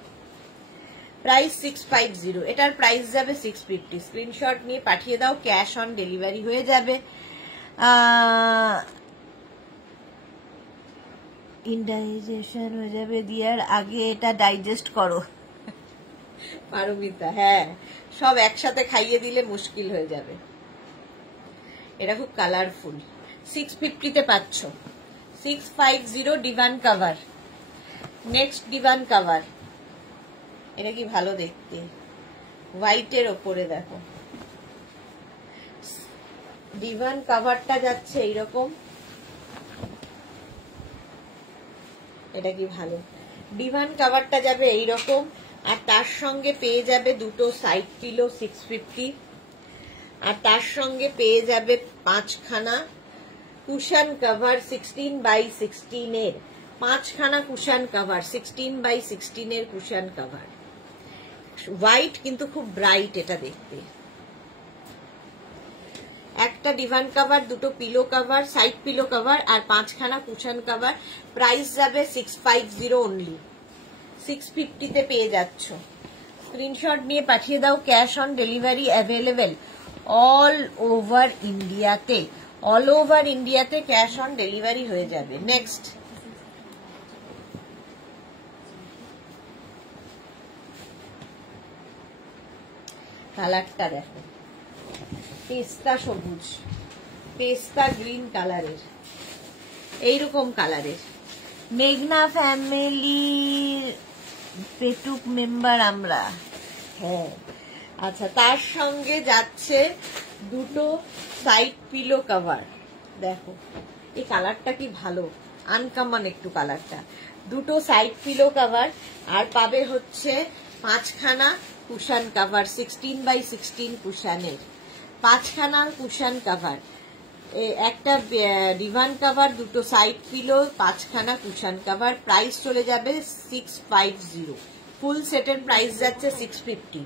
প্রাইস 650। এটার প্রাইস যাবে 650। স্ক্রিনশট নিয়ে পাঠিয়ে দাও, ক্যাশ অন ডেলিভারি হয়ে যাবে। ইনডাইজেশন হয়ে যাবে, দিয়ার আগে এটা ডাইজেস্ট করো পারমিতা। হ্যাঁ, সব একসাথে খাইয়ে দিলে মুশকিল হয়ে যাবে। এটা খুব কালারফুল। 650-তে পাচ্ছ। 650 divan cover. Next divan cover, এটা কি ভালো দেখতে, হোয়াইটের ওপরে দেখো ডিভান কভারটা যাচ্ছে এইরকম, এটা কি ভালো। ডিভান কভারটা যাবে এইরকম, আর তার সঙ্গে পেয়ে যাবে দুটো সাইড পিলো 650, আর তার সঙ্গে পেয়ে যাবে 5খানা কুশন কভার 16x16 এর, 5খানা কুশন কভার 16x16 এর কুশন কভার। হোয়াইট কিন্তু খুব ব্রাইট এটা দেখতে। একটা ডিভান কভার, দুটো pillow cover, side pillow cover, আর 5খানা কুশন কভার। প্রাইস যাবে 650 অনলি। 650 পেয়ে যাচ্ছ। স্ক্রিনশট নিয়ে পাঠিয়ে দাও। Cash on delivery available all over ইন্ডিয়াতে। অল ওভার ইন্ডিয়াতে ক্যাশ অন ডেলিভারি হয়ে যাবে। নেক্সট কালারটা দেখো, পেস্তা সবুজ, পেস্তা গ্রিন কালারের, এইরকম কালারের। মেঘনা ফ্যামিলির পেটুক মেম্বার আমরা। হ্যাঁ আচ্ছা, তার সঙ্গে যাচ্ছে দুটো সাইড পিলো কভার। দেখো এই কালারটা কি ভালো, আনকমন একটু কালারটা। দুটো সাইড পিলো কভার, আর পাবে হচ্ছে 5খানা কুশন কভার, 16x16 কুশনের 5খানা কুশন কভার, একটা ডিভান কভার, দুটো সাইড পিলো, 5খানা কুশন কভার। প্রাইস চলে যাবে 650। ফুল সেটের প্রাইস যাচ্ছে 650।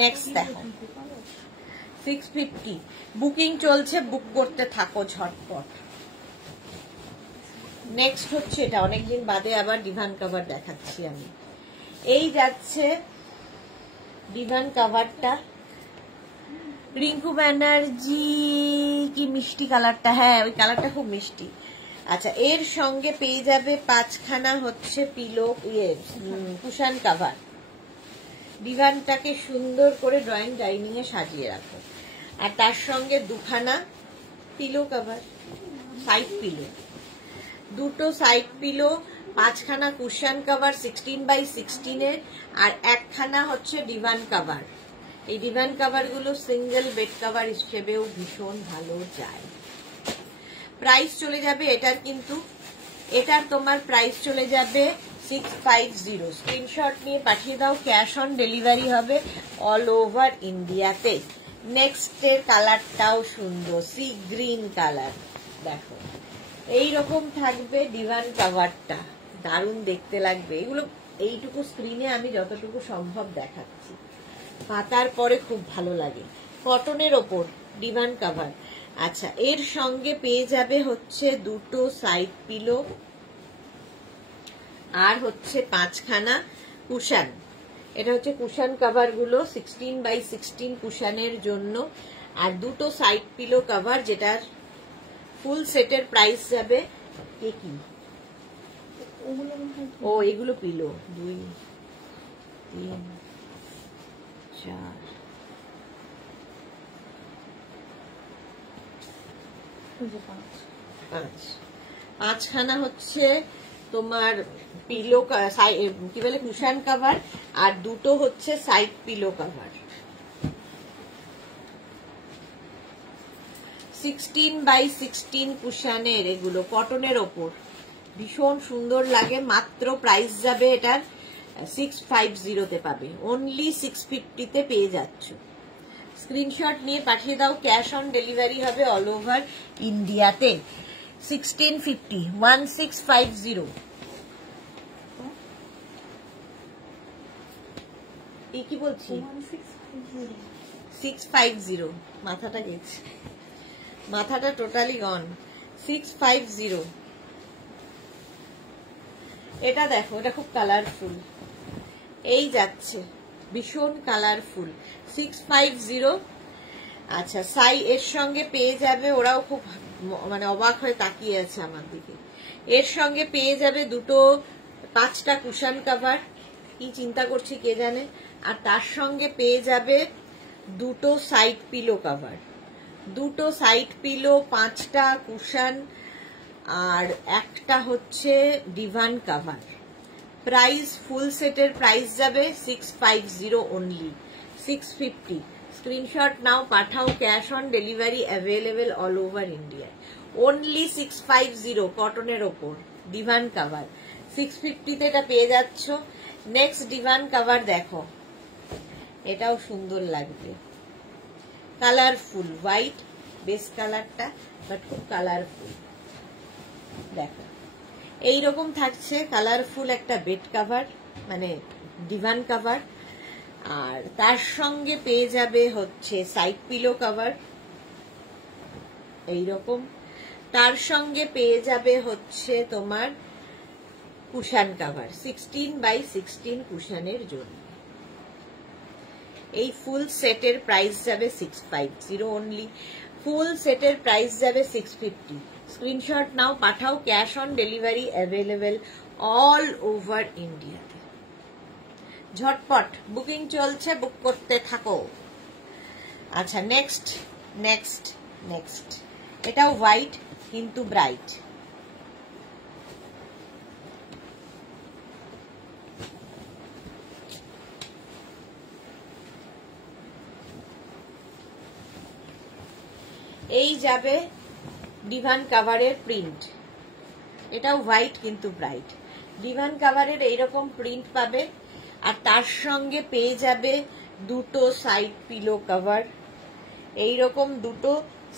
নেক্সট দেখো 650 বুকিং চলছে, বুক করতে থাকো ঝটপট। নেক্সট হচ্ছে এটা, অনেকদিন বাদে আবার ডিভান কভার দেখাচ্ছি আমি। এই যাচ্ছে ডিভান কভারটা, রিঙ্কু ব্যানার্জি, কি মিষ্টি কালারটা। হ্যাঁ ওই কালারটা খুব মিষ্টি। আচ্ছা, এর সঙ্গে পেয়ে যাবে 5খানা হচ্ছে পিলো কুশন কভার। ডিভানটাকে সুন্দর করে ড্রয়িং ডাইনিং এ সাজিয়ে রাখো। আর তার সঙ্গে 2খানা পিলো কভার, সাইড পিলো, দুটো সাইড পিলো, 5খানা কুশন কভার 16x16 এর, আর 1খানা হচ্ছে ডিভান কভার। এই ডিভান কভার গুলো সিঙ্গেল বেড কভার হিসেবেও ভীষণ ভালো যায়। প্রাইস চলে যাবে এটার, কিন্তু এটার তোমার প্রাইস চলে যাবে 650। স্ক্রিনশট নিয়ে পাঠিয়ে দাও। ক্যাশ অন ডেলিভারি হবে অল ওভার ইন্ডিয়াতে। নেক্সট এর কালারটাও সুন্দর, সি গ্রিন কালার। দেখো এইরকম থাকবে ডিভান কভারটা, দারুণ দেখতে লাগবে। এগুলো এইটুকু স্ক্রিনে আমি যতটুকু সম্ভব দেখাচ্ছি, পাতার পরে খুব ভালো লাগে। কটনের ওপর ডিভান কভার। আচ্ছা, এর সঙ্গে পেয়ে যাবে হচ্ছে দুটো সাইড পিলো, আর হচ্ছে 5খানা কুশন। এটা হচ্ছে কুশন কভার গুলো 16x16 কুশনের জন্য, আর দুটো সাইড পিলো কভার, যেটার ফুল সেটের প্রাইস যাবে কি ও এগুলো পিলো 2 3 4 5খানা হচ্ছে তোমার পিলো, কি বলে কুশন কভার, আর দুটো হচ্ছে সাইড পিলো কভার। 16x16 কুশনের, এগুলো কটনের ওপর, ভীষণ সুন্দর লাগে। মাত্র প্রাইস যাবে এটার 650 তে পাবে, অনলি 650 তে পেয়ে যাচ্ছ। স্ক্রিনশট নিয়ে পাঠিয়ে দাও। ক্যাশ অন ডেলিভারি হবে অল ওভার ইন্ডিয়াতে। 1650 কি বলছি 650, মাথাটা গেছে, মাথাটা টোটালি গন। 650। এটা দেখো, এটা খুব কালারফুল, এই যাচ্ছে ভীষণ কালারফুল। 650। আচ্ছা, এর সঙ্গে পেয়ে যাবে, ওরাও খুব মানে অবাক হয়ে তাকিয়ে আছে আমার দিকে। এর সঙ্গে পেয়ে যাবে দুটো 5টা কুশন কভার, কি চিন্তা করছি কে জানে। আর তার সঙ্গে পেয়ে যাবে দুটো সাইড পিলো কভার, দুটো সাইড পিলো, 5টা কুশন, আর একটা হচ্ছে ডিভান কভার। প্রাইস ফুল সেটের প্রাইস যাবে 650 অনলি, 650। স্ক্রিনশট নাও, পাঠাও। Cash on delivery available all over India. Only 650 কটনের ওপর ডিভান কভার। 650 তে এটা পেয়ে যাচ্ছ। নেক্সট ডিভান কভার দেখো, এটাও সুন্দর লাগবে, কালারফুল, হোয়াইট বেস কালারটা, বাট খুব কালারফুল। দেখো এইরকম থাকছে কালারফুল একটা বেড কভার, মানে ডিভান কভার। আর তার সঙ্গে পেয়ে যাবে হচ্ছে সাইড পিলো কভার এইরকম, তার সঙ্গে পেয়ে যাবে হচ্ছে তোমার কুশান কভার 16x16 কুশানের জন্য। এই ফুল সেটের প্রাইস যাবে 650 অনলি। ফুল সেটের প্রাইস যাবে 650। স্ক্রিনশট নাও, পাঠাও। Cash on delivery available all over ইন্ডিয়াতে। ঝটপট বুকিং চলছে, বুক করতে থাকো। আচ্ছা, নেক্সট নেক্সট নেক্সট এটাও হোয়াইট কিন্তু ব্রাইট। এই যাবে ডিভান কাভারের প্রিন্ট, এটাও হোয়াইট কিন্তু ব্রাইট। ডিভান কাভারের এইরকম প্রিন্ট পাবে, আর তার সঙ্গে পেয়ে যাবে দুটো সাইড পিলো কভার। এইরকম দুটো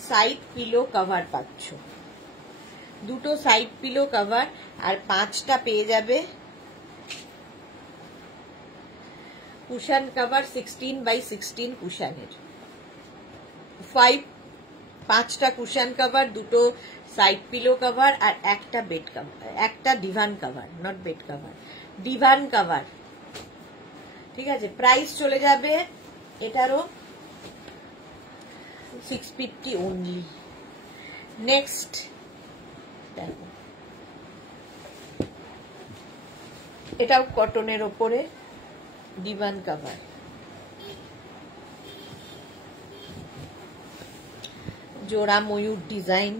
সাইড পিলো কভার পাচ্ছ, দুটো সাইড পিলো কভার, আর 5টা পেয়ে যাবে কুশান কভার 16x16 কুশানের। 5টা কুশান কভার, দুটো সাইড পিলো কভার, আর একটা বেড কভার, একটা divan cover, not bed cover, divan cover. ঠিক আছে, প্রাইস চলে যাবে এটারও 650 অনলি। নেক্সট দেখো, এটাও কটনের ওপরে ডিভান কভার, জোড়া ময়ূর ডিজাইন।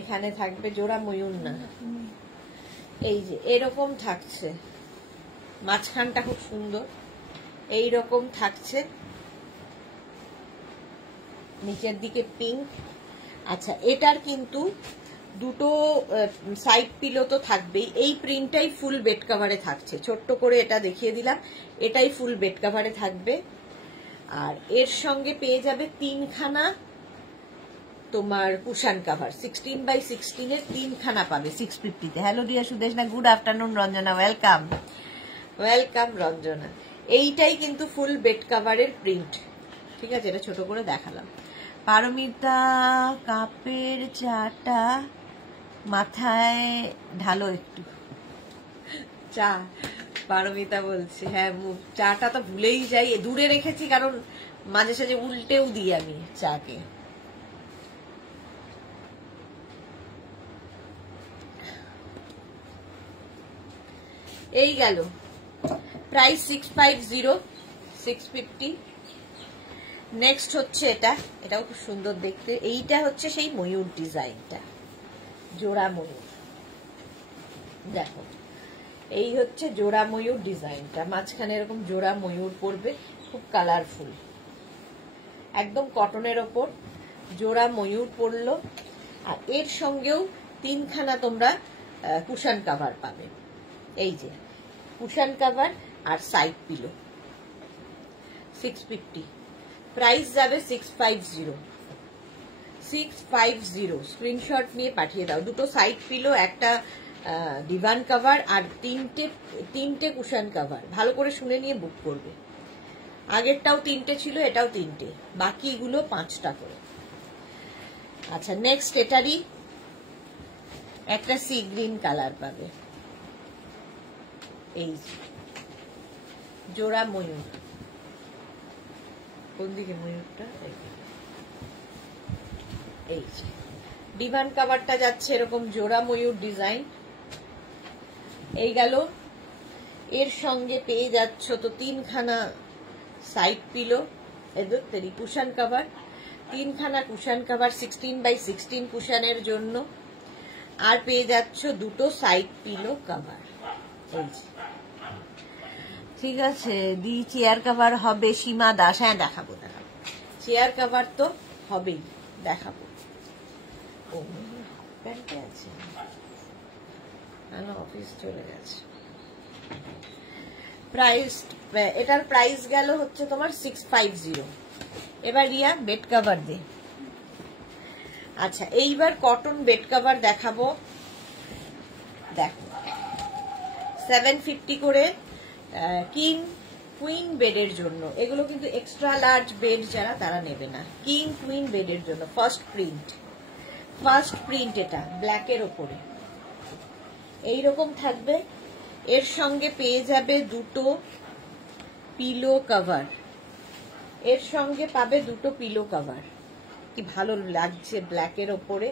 এখানে থাকবে জোড়া ময়ূর না, এই যে এরকম থাকছে, মাঝখানটা খুব সুন্দর, এই রকম থাকছে, নিচের দিকে পিঙ্ক। আচ্ছা, এটার কিন্তু দুটো সাইড পিলো তো থাকবেই। এই প্রিন্টটাই ফুল বেড কভারে থাকছে, ছোট্ট করে এটা দেখিয়ে দিলাম, এটাই ফুল বেড কভারে থাকবে। আর এর সঙ্গে পেয়ে যাবে 3খানা তোমার কুশান কভার, 16x16 এর 3খানা পাবে 650-তে। হ্যালো ডিয়ার সুদেশ না, good afternoon Ranjana, welcome welcome Ranjana. এইটাই কিন্তু ফুল বেড কভারের প্রিন্ট। ঠিক আছে, এটা ছোট করে দেখালাম। পারমিতা, কাপের চাটা মাথায় ঢালো একটু। চা, পারমিতা বলছে, হ্যাঁ চাটা তো ভুলেই যাই, দূরে রেখেছি কারণ মাঝে সাঝে উল্টেও দিই আমি চাকে। এই গেল প্রাইস 650, 650। নেক্সট হচ্ছে এটা, এটাও খুব সুন্দর দেখতে। এইটা হচ্ছে সেই ময়ূর ডিজাইনটা, জোড়া ময়ূর। দেখো, এই হচ্ছে জোড়া ময়ূর ডিজাইনটা, মাঝখানে এরকম জোড়া ময়ূর পড়বে, খুব কালারফুল, একদম কটনের ওপর জোড়া ময়ূর পড়লো। আর এর সঙ্গেও 3খানা তোমরা কুশান কভার পাবে, এই যে কুশান কভার আর সাইড পিলো। 650, প্রাইস যাবে 650, 650। স্ক্রিনশট নিয়ে পাঠিয়ে দাও। দুটো সাইড পিলো, একটা ডিভান কভার, আর তিনটে কুশান কভার। ভালো করে শুনে নিয়ে বুক করবে। আগেরটাও 3টে ছিল, এটাও 3টে, বাকিগুলো 5টা করে। আচ্ছা, নেক্সট এটারই একটা সি গ্রিন কালার পাবে, এই জোড়া ময়ূর। কোন দিকে ময়ূরটা? এই ডিভান কভারটা যাচ্ছে এরকম জোড়া ময়ূর ডিজাইন। এই গেল, এর সঙ্গে পেয়ে যাচ্ছ তো 3খানা সাইড পিলো, এদের কুশান কভার, 3খানা কুশান কভার 16x16 কুশানের জন্য, আর পেয়ে যাচ্ছ দুটো সাইড পিলো কভার। এই ঠিক আছে, দি চেয়ার কভার হবে সীমা দাস। হ্যাঁ দেখাবো, চেয়ার কভার তো হবেই, দেখাবো। ও প্যান্টে আছে, অফিস চলে গেছে। প্রাইস, এটার প্রাইস গেল হচ্ছে তোমার 650। এবার রিয়া বেড কভার দে। আচ্ছা, এইবার কটন বেড কভার দেখাবো। দেখো, 750 করে কিং কুইন বেডের জন্য। এগুলো কিন্তু এক্সট্রা লার্জ বেড যারা, তারা নেবে না। কিং কুইন বেডের জন্য ফার্স্ট প্রিন্ট ফার্স্ট প্রিন্ট, এটা ব্ল্যাকের ওপরে এইরকম থাকবে। এর সঙ্গে পেয়ে যাবে দুটো পিলো কভার, এর সঙ্গে পাবে দুটো পিলো কভার। কি ভালো লাগছে ব্ল্যাকের ওপরে,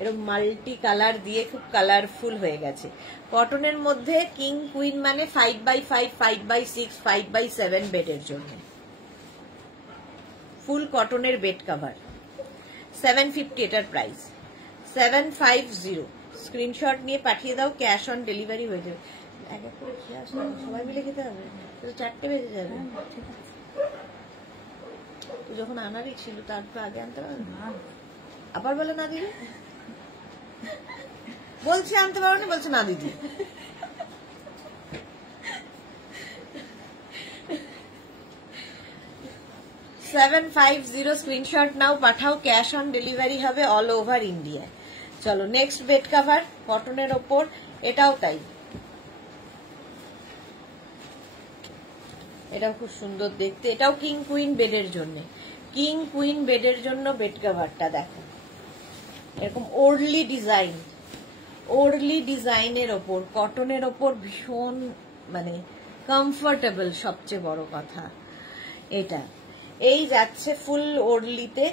এরকম মাল্টি কালার দিয়ে খুব কালারফুল হয়ে গেছে। কটনের মধ্যে কিং কুইন মানে 5x5, 5x6, 5x7 বেডের জন্য ফুল কটনের বেড কভার। 750 এটার প্রাইস, 750। স্ক্রিনশট নিয়ে পাঠিয়ে দাও, ক্যাশ অন ডেলিভারি হয়ে যাবে। এক এক করে খেয়ে আসো, সবাই মিলে খেতে হবে, 4টে বেজে যাবে। তো যখন আনারই ছিল তারপর আগে আনতে পারবে না, আবার বলে না দিদি, বলছে আনতে পারো না, বলছে না দিদি। $750 স্ক্রিনশট নাও, পাঠাও, ক্যাশ অন ডেলিভারি হবে অল ওভার ইন্ডিয়া। চলো নেক্সট বেড কভার কটনের ওপর, এটাও তাই, এটাও খুব সুন্দর দেখতে। এটাও কিং কুইন বেডের জন্য, কিং কুইন বেডের জন্য বেড কভারটা দেখো, এরকম ওরলি ডিজাইন, ওরলি ডিজাইনের ওপর কটনের ওপর ভীষণ মানে কমফোর্টেবল, সবচেয়ে বড় কথা এটা। এই যাচ্ছে ফুল ওরলিতে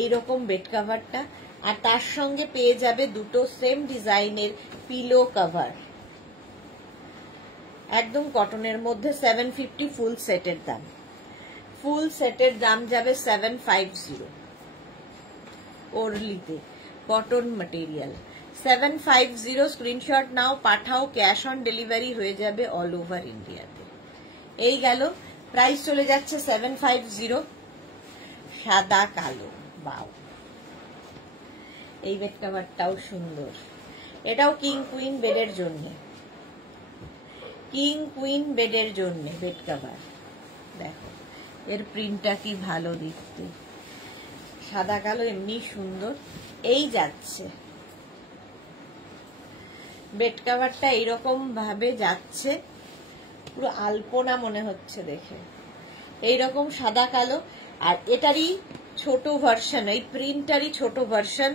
এইরকম বেড কভারটা, আর তার সঙ্গে পেয়ে যাবে দুটো সেম ডিজাইনের পিলো কভার, একদম কটনের মধ্যে। 750 ফুল সেটের দাম, ফুল সেটের দাম যাবে 750 ওরলিতে, কটন ম্যাটেরিয়াল। 750 স্ক্রিনশট নাও, পাঠাও, ক্যাশ অন ডেলিভারি হয়ে যাবে অল ওভার ইন্ডিয়াতে। এই গেল, প্রাইস চলে যাচ্ছে 750। সাদা কালো, বাও, এই বেড কভারটাও সুন্দর, এটাও কিং কুইন বেডের জন্য, কিং কুইন বেডের জন্য বেড কভার। দেখো এর প্রিন্টটা কি ভালো দেখতে, সাদা কালো এমনি সুন্দর। এই যাচ্ছে বেড কভারটা এইরকম ভাবে যাচ্ছে, পুরো আলপনা মনে হচ্ছে দেখে, এইরকম সাদা কালো। আর এটারই ছোট ভার্সন, এই প্রিন্টারই ছোট ভার্সন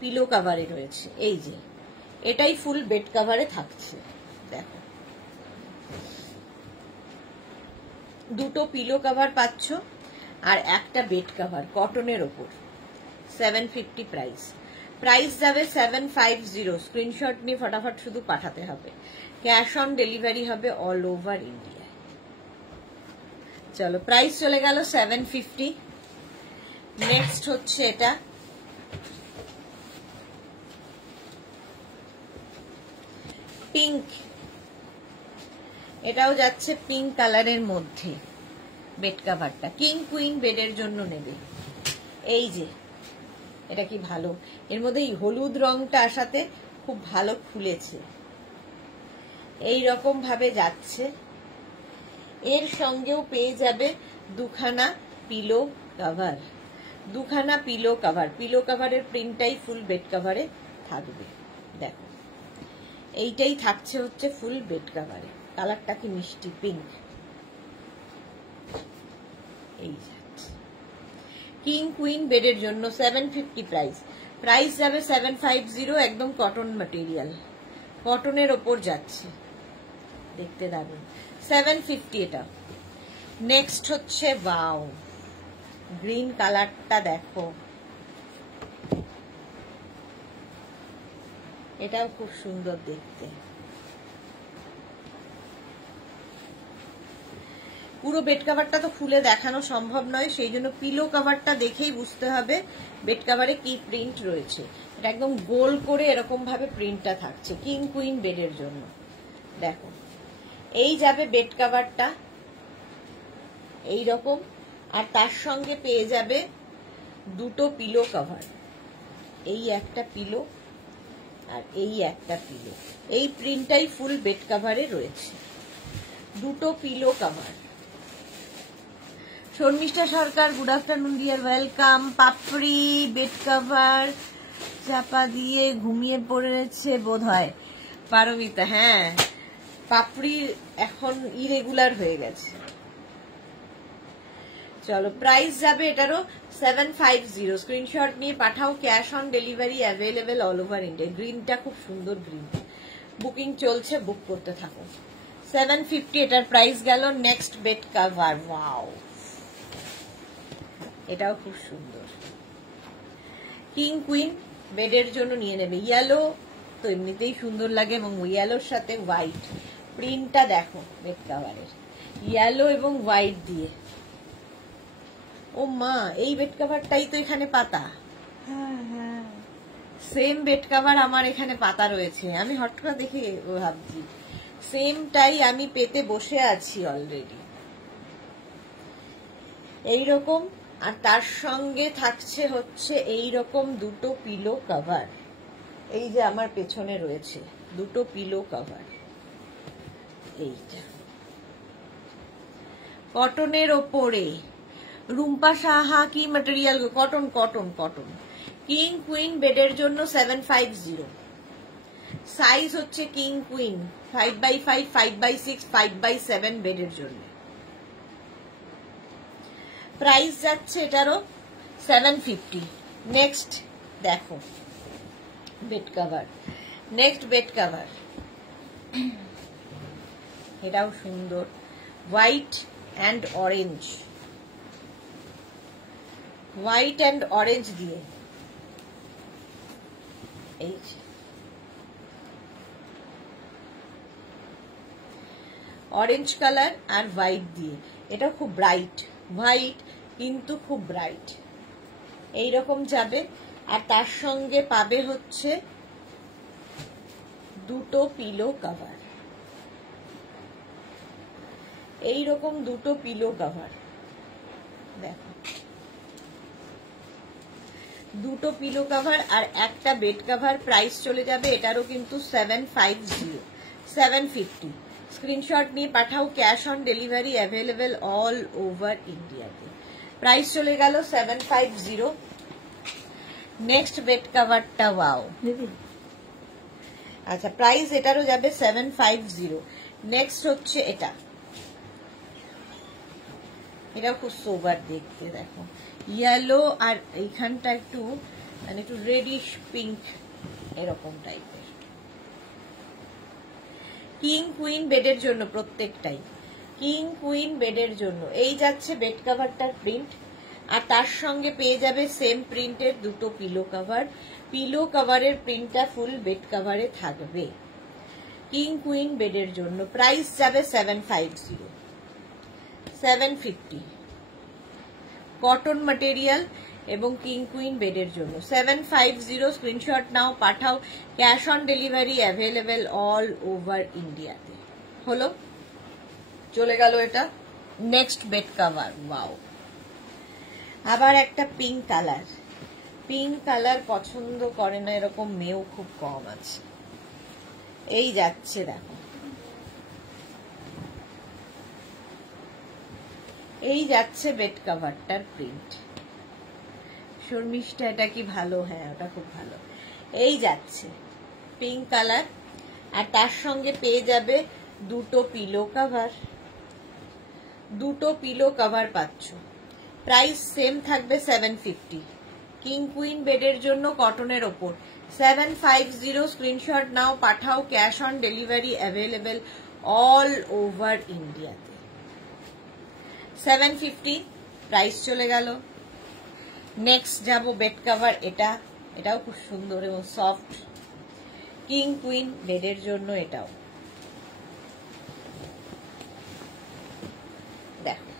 পিলো কভারে রয়েছে। এই যে এটাই ফুল বেড কভারে থাকছে, দেখো দুটো পিলো কভার পাচ্ছ আর একটা বেড কভার কটনের ওপর। 750 প্রাইস, প্রাইস যাবে 750। স্ক্রিনশট নিয়ে ফটাফট শুধু পাঠাতে হবে, ক্যাশ অন ডেলিভারি হবে অল ওভার ইন্ডিয়া। চলো প্রাইস চলে গেল 750। নেক্সট হচ্ছে এটা, পিঙ্ক, এটাও যাচ্ছে পিঙ্ক কালারের মধ্যে বেড কভারটা, কিং কুইন বেডের জন্য নেবে। এই যে এটা কি ভালো, এর মধ্যে এই হলুদ রংটা আসাতে খুব ভালো খুলেছে, এই রকম ভাবে যাচ্ছে। এর সঙ্গেও পেয়ে যাবে দুখানা পিলো কভার, দুখানা পিলো কভার, পিলো কভারের প্রিন্টটাই ফুল বেড কভারে থাকবে। দেখো এইটাই থাকছে হচ্ছে ফুল বেড কভারে, কালারটা কি মিষ্টি পিঙ্ক। এই যাচ্ছে কিং কুইন বেডের জন্য 750 প্রাইস, প্রাইস যাবে 750, একদম কটন ম্যাটেরিয়াল, কটনের ওপর যাচ্ছে, দেখতে দারুন। 750 এটা। নেক্সট হচ্ছে ওয়াও, গ্রিন কালারটা দেখো, এটাও খুব সুন্দর দেখতে। পুরো বেড কভারটা তো খুলে দেখানো সম্ভব নয়, সেই জন্য পিলো কভারটা দেখেই বুঝতে হবে বেড কভারে কি প্রিন্ট রয়েছে। এটা একদম গোল করে এরকম ভাবে প্রিন্টটা থাকছে, কিং কুইন বেডের জন্য। দেখো এই যাবে বেড কভারটা এইরকম, আর তার সঙ্গে পেয়ে যাবে দুটো পিলো কভার, এই একটা পিলো আর এই একটা পিলো, এই প্রিন্টটাই ফুল বেড কভারে রয়েছে, দুটো পিলো কভার। শর্মিষ্ঠা সরকার, গুড আফটারনুন ডিয়ার, ওয়েলকাম। পাপড়ি বেড কভার চাপা দিয়ে ঘুমিয়ে পড়েছে বোধ হয় পারমিতা, হ্যাঁ পাপড়ি এখন ইরেগুলার হয়ে গেছে। চলো প্রাইস যাবে এটারও 750। স্ক্রিনশট নিয়ে পাঠাও, cash on delivery available all over India. গ্রিনটা খুব সুন্দর গ্রিন, বুকিং চলছে, বুক করতে থাকো। 750 এটার প্রাইস গেল। নেক্সট বেড কভার, ওয়াও এটাও খুব সুন্দর। কিং কুইন বেডের জন্য নিয়ে নেবে। ইয়েলো তো এমনিতেই সুন্দর লাগে এবং ইয়েলোর সাথে হোয়াইট প্রিন্টটা দেখো বেড কভারের, ইয়েলো এবং হোয়াইট দিয়ে। ও মা, এই বেড কভারটাই তো এখানে পাতা। সেম বেড কভার আমার এখানে পাতা রয়েছে। আমি হট করে দেখে ভাবছি সেমটাই আমি পেতে বসে আছি অলরেডি এইরকম। আর তার সঙ্গে থাকছে হচ্ছে এইরকম দুটো পিলো কভার। এই যে আমার পেছনে রয়েছে দুটো পিলো কভার, এইটা কটনের ওপরে। রুম্পা সাহা কি material? Cotton cotton cotton. King queen বেডের জন্য 750। সাইজ হচ্ছে king queen 5x5, 5x6, 5x7 বেডের জন্য। প্রাইস যাচ্ছে এটারও 750। নেক্সট দেখো bed cover, next bed cover, এটাও সুন্দর, white and orange, white and orange দিয়ে। এই অরেঞ্জ কালার আর হোয়াইট দিয়ে, এটা খুব ব্রাইট হোয়াইট কিন্তু খুব ব্রাইট এইরকম যাবে। আর তার সঙ্গে পাবে হচ্ছে দুটো পিলো কভার, এইরকম দুটো পিলো কভার দেখো, দুটো পিলো কভার আর একটা বেড কভার। প্রাইস চলে যাবে এটারও কিন্তু 750। স্ক্রিনশট নিয়ে পাঠাও, cash on delivery available all over ইন্ডিয়াতে। প্রাইস চলে গেল 750। নেক্সট বেড কভারটা, ওয়াও, আচ্ছা প্রাইস এটারও যাবে 750। নেক্সট হচ্ছে এটা, এটা খুব সোবার দেখতে, দেখো ইয়েলো আর এইখানটা একটু মানে একটু রেডিশ পিঙ্ক এরকম টাইপের। কিং কুইন বেডের জন্য প্রত্যেকটাই, কিং কুইন বেডের জন্য। এই যাচ্ছে বেড কভারটার প্রিন্ট আর তার সঙ্গে পেয়ে যাবে সেম প্রিন্টের দুটো পিলো কভার। পিলো কভারের প্রিন্টটা ফুল বেড কভারে থাকবে কিং কুইন বেডের জন্য। প্রাইস যাবে 750। কটন ম্যাটেরিয়াল এবং কিং কুইন বেডের জন্য 750। স্ক্রিনশট নাও, পাঠাও, cash on delivery available all over ইন্ডিয়াতে। হলো, চলে গেল এটা। নেক্সট বেড কভার, ওয়াও, আবার একটা পিঙ্ক কালার। পিঙ্ক কালার পছন্দ করে না এরকম মেয়েও খুব কম আছে। এই যাচ্ছে দেখো, এই যাচ্ছে বেড কভারটার প্রিন্ট। শর্মিষ্ঠা এটা কি ভালো? হ্যাঁ ওটা খুব ভালো। এই যাচ্ছে পিঙ্ক কালার আর তার সঙ্গে পেয়ে যাবে দুটো পিলো কভার, দুটো পিলো কভার পাচ্ছ। প্রাইস সেম থাকবে 750। কিং কুইন বেডের জন্য কটনের ওপর 750। স্ক্রিনশট নাও, পাঠাও, cash on delivery available all over ইন্ডিয়াতে। 750 প্রাইস চলে গেল। নেক্সট যাব বেড কভার, এটাও খুব সুন্দর এবং সফট, কিং কুইন বেডের জন্য। এটাও দেখো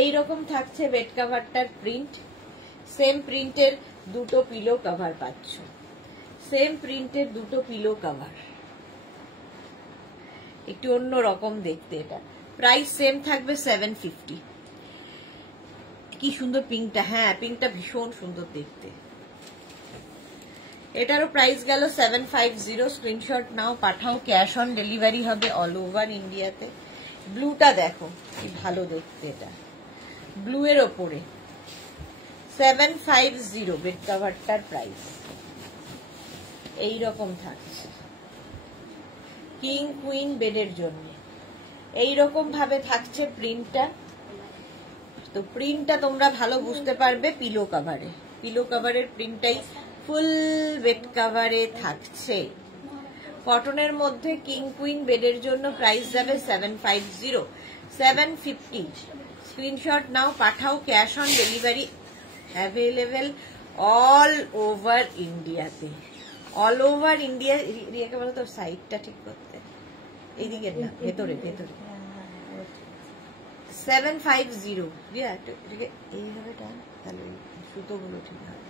এইরকম থাকছে বেড কভারটার প্রিন্ট। সেম প্রিন্টের দুটো পিলো কভার পাচ্ছ, সেম প্রিন্টের দুটো পিলো কভার, একটু অন্য রকম দেখতে এটা। প্রাইস সেম থাকবে 750। কি সুন্দর পিঙ্কটা, হ্যাঁ পিঙ্কটা ভীষণ সুন্দর দেখতে। এটারও প্রাইস গেল 750। স্ক্রিনশট নাও, পাঠাও, ক্যাশ অন ডেলিভারি হবে অল ওভার ইন্ডিয়াতে। ব্লুটা দেখো কি ভালো দেখতে, এটা ব্লু এর ওপরে 750 বেড কভারটার প্রাইস। এইরকম থাকছে কিং কুইন বেডের জন্য, এইরকম ভাবে থাকছে প্রিন্টটা। তো প্রিন্টটা তোমরা ভালো বুঝতে পারবে পিলো কভারে। পিলো কভারের প্রিন্টটাই ফুল বেড কভারে থাকছে। কটনের মধ্যে কিং কুইন বেডের জন্য প্রাইস যাবে 750 750। স্ক্রিনশট নাও, পাঠাও, cash on delivery available all over ইন্ডিয়াতে। All over India. রিয়াকে বলো তো সাইডটা ঠিক করতে, এইদিকে না, ভেতরে ভেতরে। 750 রিয়া এইভাবে টান, তাহলে সুতোগুলো ঠিক হবে।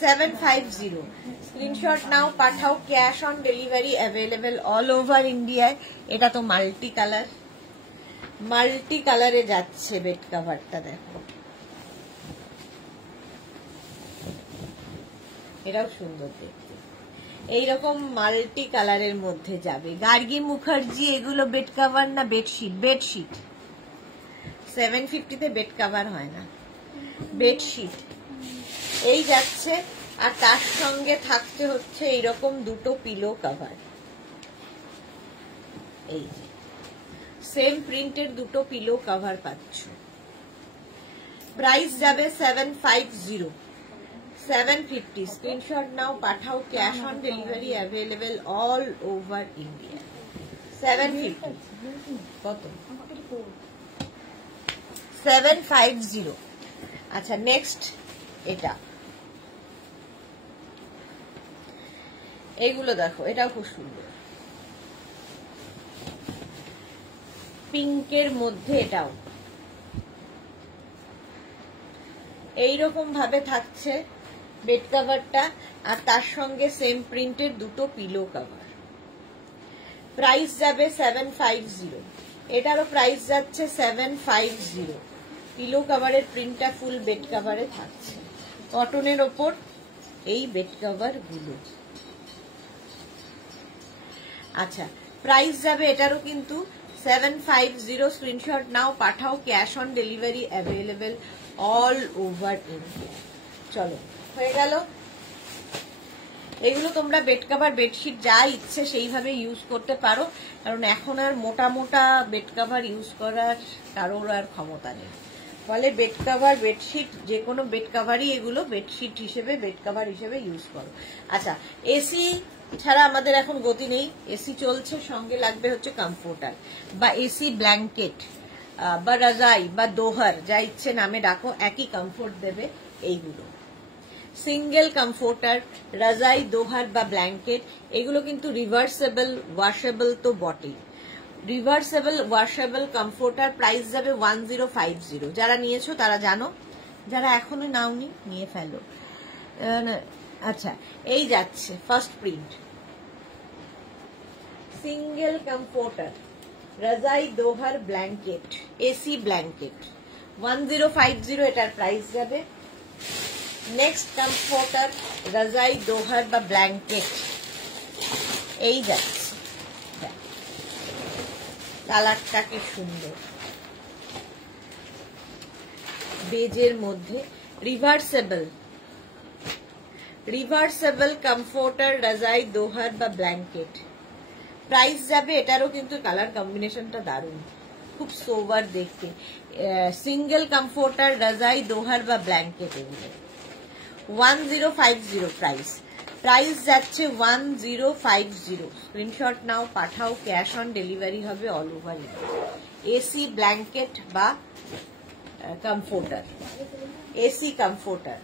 750 স্ক্রিনশট নাও, পাঠাও, cash on delivery available all over ইন্ডিয়ায়। এটা তো মাল্টি কালার, মাল্টি কালারে যাচ্ছে বেড কভারটা। দেখো এটাও সুন্দর দেখতে, এইরকম মাল্টি কালারের মধ্যে যাবে। গার্গী মুখার্জি এগুলো বেড কভার না বেডশিট? বেডশিট। 750-তে বেড কভার হয় না, বেডশিট। এই যাচ্ছে, আর তার সঙ্গে থাকতে হচ্ছে এইরকম দুটো পিলো কভার। এই সেম প্রিন্টের দুটো পিলো কভার পাচ্ছ। প্রাইস যাবে 750 750। স্ক্রিনশট নাও, পাঠাও, cash on delivery available all over India. 750 কত? 750। আচ্ছা নেক্সট এটা, এইগুলো দেখো, এটাও খুব সুন্দর, পিঙ্কের মধ্যে। এটাও এইরকম ভাবে থাকছে বেড কভারটা, আর তার সঙ্গে সেম প্রিন্টের দুটো পিলো কভার। প্রাইস যাবে 750। এটারও প্রাইস যাচ্ছে 750। পিলো কভারের প্রিন্টটা ফুল বেড কভারে থাকছে। কটনের ওপর এই বেড কভার গুলো। আচ্ছা প্রাইস যাবে এটারও কিন্তু 750। স্ক্রিনশট নাও, পাঠাও, cash on delivery available all over India. চলো হয়ে গেল। এগুলো তোমরা বেড কভার বেডশিট যা ইচ্ছে সেইভাবে ইউজ করতে পারো, কারণ এখন আর মোটা মোটা বেড কভার ইউজ করার কারোর আর ক্ষমতা নেই। ফলে বেড কভার বেডশিট, যে কোনো বেড কভারই এগুলো বেডশিট হিসেবে, বেড কভার হিসেবে ইউজ করো। আচ্ছা এসি ছাড়া আমাদের এখন গতি নেই, এসি চলছে, সঙ্গে লাগবে হচ্ছে কমফোর্টার বা এসি ব্ল্যাঙ্কেট বা রাজাই বা দোহার, যা ইচ্ছে নামে ডাকো, একই কমফোর্ট দেবে এইগুলো। সিঙ্গেল কমফোর্টার, রাজাই, দোহার বা ব্ল্যাঙ্কেট, এগুলো কিন্তু রিভার্সেবল ওয়াশেবল তো বটেই। রিভার্সেবল ওয়াশেবল কমফোর্টার প্রাইস যাবে 1050। যারা নিয়েছো তারা জানো, যারা এখনো নাওনি নিয়ে ফেলো। আচ্ছা এই যাচ্ছে ফার্স্ট প্রিন্ট, সিঙ্গেল কমফোর্টার, রাজাই, দোহার, ব্ল্যাঙ্কেট, এসি ব্ল্যাঙ্কেট 1050 এটার প্রাইস যাবে। নেক্সট কমফোর্টার, রাজাই, দোহার বা ব্ল্যাঙ্কেট, এই যাচ্ছে। কালারটা কি সুন্দর, বেজের মধ্যে। রিভার্সেবল, রিভার্সেবল কমফোর্টার, রাজাই, দোহার বা ব্ল্যাঙ্কেট। প্রাইস যাবে এটারও কিন্তু কালার কম্বিনেশনটা দারুণ, খুব সোবার দেখতে। সিঙ্গেল কমফোর্টার, রাজাই, দোহার বা ব্ল্যাঙ্কেট, এগুলো 1050 প্রাইস। প্রাইস যাচ্ছে 1050। স্ক্রিনশট নাও, পাঠাও, ক্যাশ অন ডেলিভারি হবে all over India. AC blanket বা comforter, AC comforter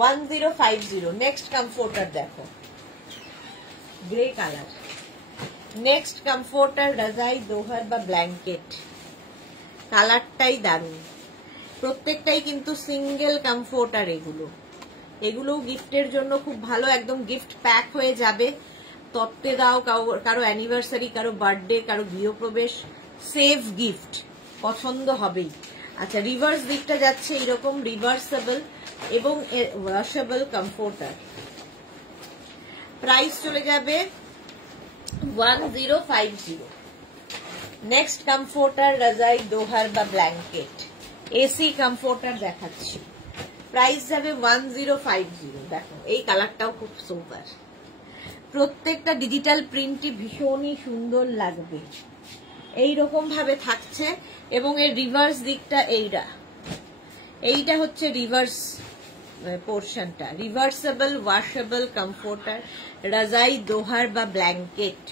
1050। Next comforter দেখো, গ্রে কালার। নেক্সট কমফোর্টার, রাজাই, দোহার বা ব্ল্যাঙ্কেট, কালারটাই দারুণ। প্রত্যেকটাই কিন্তু সিঙ্গেল কমফোর্টার। এগুলো গিফটের জন্য খুব ভালো, একদম গিফট প্যাক হয়ে যাবে। তত্ত্বে দাও, কারো অ্যানিভার্সারি, কারো বার্থডে, কারো গৃহপ্রবেশ, সেফ গিফট, পছন্দ হবেই। আচ্ছা রিভার্স দিকটা যাচ্ছে এরকম রিভার্সেবল এবং ওয়াশেবল কমফোর্টার। প্রাইস চলে যাবে 1050। নেক্সট কমফোর্টার, রাজাই, দোহার বা ব্ল্যাঙ্কেট, এসি কমফোর্টার দেখাচ্ছি। প্রাইস যাবে 1050। দেখো এই কালারটাও খুব সুপার, প্রত্যেকটা ডিজিটাল প্রিন্টই ভীষণই সুন্দর লাগবে। এইরকম ভাবে থাকছে এবং এর রিভার্স দিকটা এইটা হচ্ছে রিভার্স পোর্শনটা। রিভার্সেবল ওয়াশেবল কমফোর্টার রাজাই দোহার বা ব্ল্যাঙ্কেট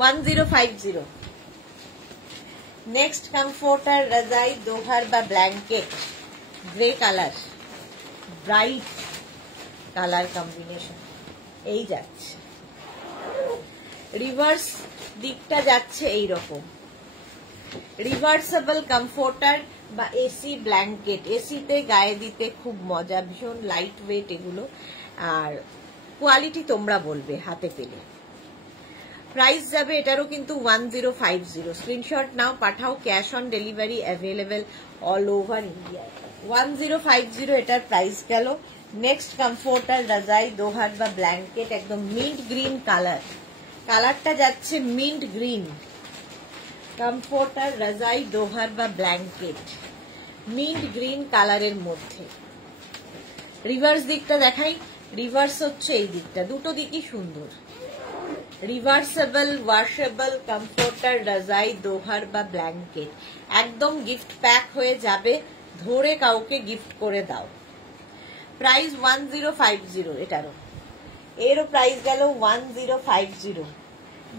1050। নেক্সট কমফোর্টার রাজাই দোহার বা blanket, grey colour, bright colour combination. এই যাচ্ছে রিভার্স দিকটা যাচ্ছে এইরকম। রিভার্সেবল কমফোর্টার বা এসি ব্ল্যাঙ্কেট, এসিতে গায়ে দিতে খুব মজা, ভীষণ লাইট ওয়েট এগুলো, আর কোয়ালিটি তোমরা বলবে হাতে পেলে। প্রাইস যাবে এটারও কিন্তু 1050। স্ক্রিনশট নাও, পাঠাও, cash on delivery available all over India. 1050 এটার প্রাইস গেল। নেক্সট কমফোর্টার রাজাই দোহার বা ব্ল্যাঙ্কেট, একদম মিন্ট গ্রিন কালার, কালারটা যাচ্ছে মিন্ট গ্রিন। কমফোর্টার রাজাই দোহার বা ব্ল্যাঙ্কেট মিন্ট গ্রিন কালারের মধ্যে। রিভার্স দিকটা দেখাই, রিভার্স হচ্ছে এই দিকটা, দুটো দিকই সুন্দর। রিভার্সেবল ওয়াশেবল কমফোর্টার রাজাই দোহার বা ব্ল্যাঙ্কেট, একদম গিফট প্যাক হয়ে যাবে, ধরে কাউকে গিফট করে দাও। প্রাইস 1050 এটারও, এরও প্রাইস গেল 1050।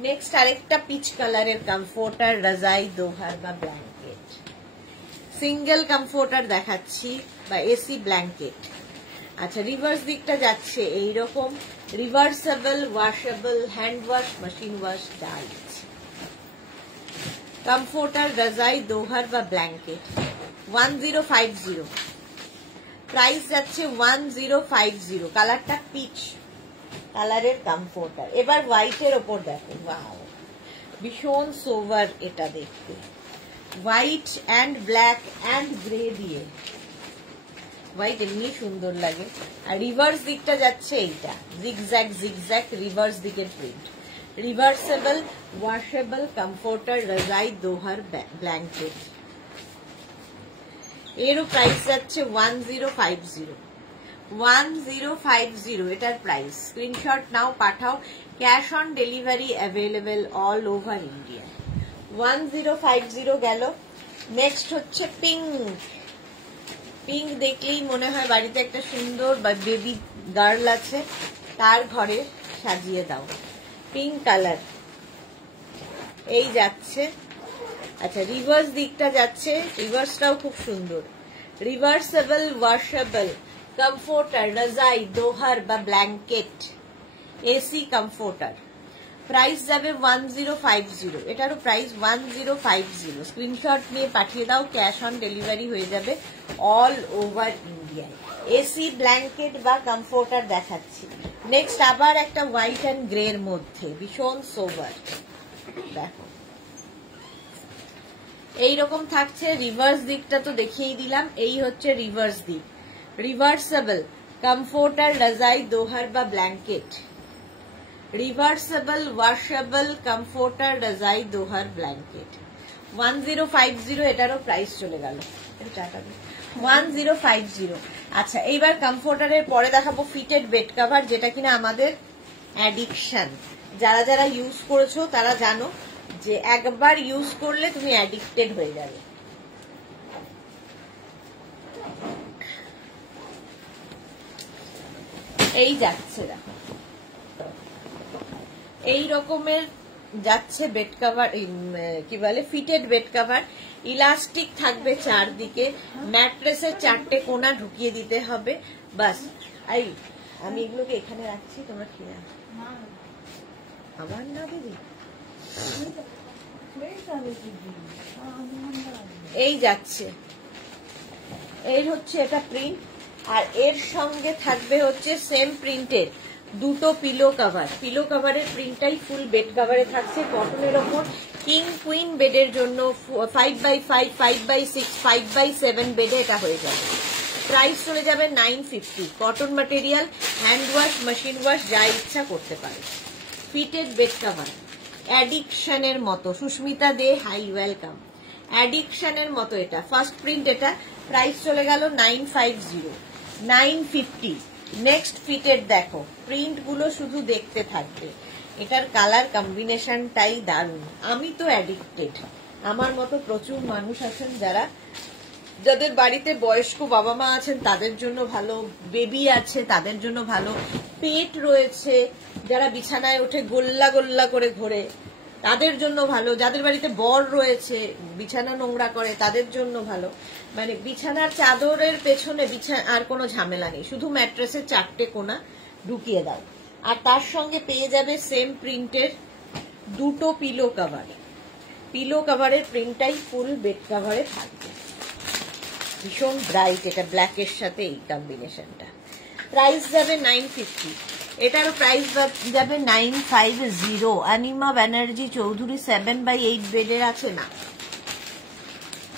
নেক্সট আরেকটা পিচ কালারের কমফোর্টার রাজাই দোহার বা ব্ল্যাঙ্কেট, সিঙ্গেল কমফোর্টার দেখাচ্ছি বা এসি ব্ল্যাঙ্কেট। আচ্ছা, রিভার্স দিকটা যাচ্ছে এইরকম, reversible washable hand wash machine wash যা আছে। কমফোর্টার রাজাই দোহার বা ব্ল্যাঙ্কেট 1050, প্রাইস যাচ্ছে 1050। কালারটা পিচ কালারের কমফোর্টার। এবার হোয়াইটের ওপর দেখো, ওয়াও ভীষণ সোভার এটা দেখতে, white and black and grey দিয়ে, হোয়াইট এমনি সুন্দর লাগে। আর রিভার্স দিকটা যাচ্ছে এইটা, জিগজ্যাগ জিগজ্যাগ রিভার্স দিকের প্রিন্ট। রিভার্সেবল ওয়াশেবল কমফোর্টার রাজাই দোহার ব্ল্যাঙ্কেট, এরও প্রাইস যাচ্ছে 1050। 1050 এটার প্রাইস। স্ক্রিনশট নাও, পাঠাও, cash on delivery available all over India. 1050 গেল। নেক্সট হচ্ছে পিঙ্ক। পিঙ্ক দেখলেই মনে হয় বাড়িতে একটা সুন্দর বা বেবি গার্ল আছে, তার ঘরে সাজিয়ে দাও। পিঙ্ক কালার এই যাচ্ছে। আচ্ছা, রিভার্স দিকটা যাচ্ছে, রিভার্সটাও খুব সুন্দর। রিভার্সেবল ওয়াশেবল কমফোর্টার রাজাই দোহার বা ব্ল্যাঙ্কেট এসি কমফোর্টার, প্রাইস যাবে 1050। এটারও প্রাইস 1050। স্ক্রিনশট নিয়ে পাঠিয়ে দাও, ক্যাশ অন ডেলিভারি হয়ে যাবে অল ওভার ইন্ডিয়ায়। এসি ব্ল্যাঙ্কেট বা কমফোর্টার দেখাচ্ছি। নেক্সট আবার একটা হোয়াইট অ্যান্ড গ্রে এর মধ্যে, ভীষণ সোভার, দেখো এইরকম থাকছে। রিভার্স দিকটা তো দেখিয়েই দিলাম, এই হচ্ছে রিভার্স দিক। রিভার্সেবল কমফোর্টার রাজাই দোহার বা ব্ল্যাঙ্কেট, রিভার্সেবল ওয়াশেবল কমফোর্টার রাজাই দোহার ব্ল্যাঙ্কেট 1050। এটারও প্রাইস চলে গেল 1050। আচ্ছা, এইবার কমফোর্টারের পরে দেখাবো ফিটেড বেড কভার, যেটা কিনা আমাদের অ্যাডিকশন। যারা যারা ইউজ করেছো তারা জানো যে একবার ইউজ করলে তুমি অ্যাডিক্টেড হয়ে যাবে। এই যাচ্ছে, দেখো এই রকমের যাচ্ছে বেড কভার, কি বলে ফিটেড বেড কভার। ইলাস্টিক থাকবে চারদিকে, ম্যাট্রেসের চারটে কোনা ঢুকিয়ে দিতে হবে, বাস। আমি এগুলোকে এখানে রাখছি, তোমরা খেয়ে আমার না দিদি। এই যাচ্ছে, এর হচ্ছে এটা প্রিন্ট, আর এর সঙ্গে থাকবে হচ্ছে সেম প্রিন্টের দুটো পিলো কভার। পিলো কভারের প্রিন্টটাই ফুল বেড কভারে থাকছে, কটনের ওপর। কিং কুইন বেডের জন্য 5x5, 5x6, 5x7 বেডে এটা হয়ে যাবে। প্রাইস চলে যাবে 950। Cotton material, hand wash machine wash যা ইচ্ছা করতে পারে। ফিটেড বেড কভার অ্যাডিকশনের মতো। সুস্মিতা দে, হাই ওয়েলকাম। অ্যাডিকশনের মতো এটা ফার্স্ট প্রিন্ট। এটা প্রাইস চলে গেল 950, 950। নেক্সট ফিটেড দেখো, প্রিন্ট গুলো শুধু দেখতে থাকবে। এটার কালার কম্বিনেশনটাই দারুণ। আমি তো অ্যাডিক্টেড, আমার মতো প্রচুর মানুষ আছেন যাদের বাড়িতে বয়স্ক বাবা মা আছেন তাদের জন্য ভালো, বেবি আছে তাদের জন্য ভালো, পেট রয়েছে যারা বিছানায় ওঠে গোল্লা গোল্লা করে ঘোরে তাদের জন্য ভালো, যাদের বাড়িতে বর রয়েছে বিছানা নোংরা করে তাদের জন্য ভালো। মানে বিছানার চাদরের পেছনে আর কোনো ঝামেলা নেই, শুধু ম্যাট্রেসের 4টে কোণা ঢুকিয়ে দাও। আর তার সঙ্গে পেয়ে যাবে সেম প্রিন্টের 2টো পিলো কভার। পিলো কভারের প্রিন্টটাই ফুল বেড কভারে থাকবে, ভীষণ ব্রাইট, এটা ব্ল্যাকের সাথে এই কম্বিনেশনটা। প্রাইস যাবে 950, এটারও প্রাইস যাবে 950। অনিমা ব্যানার্জি চৌধুরী 7/8 বেডের আছে না,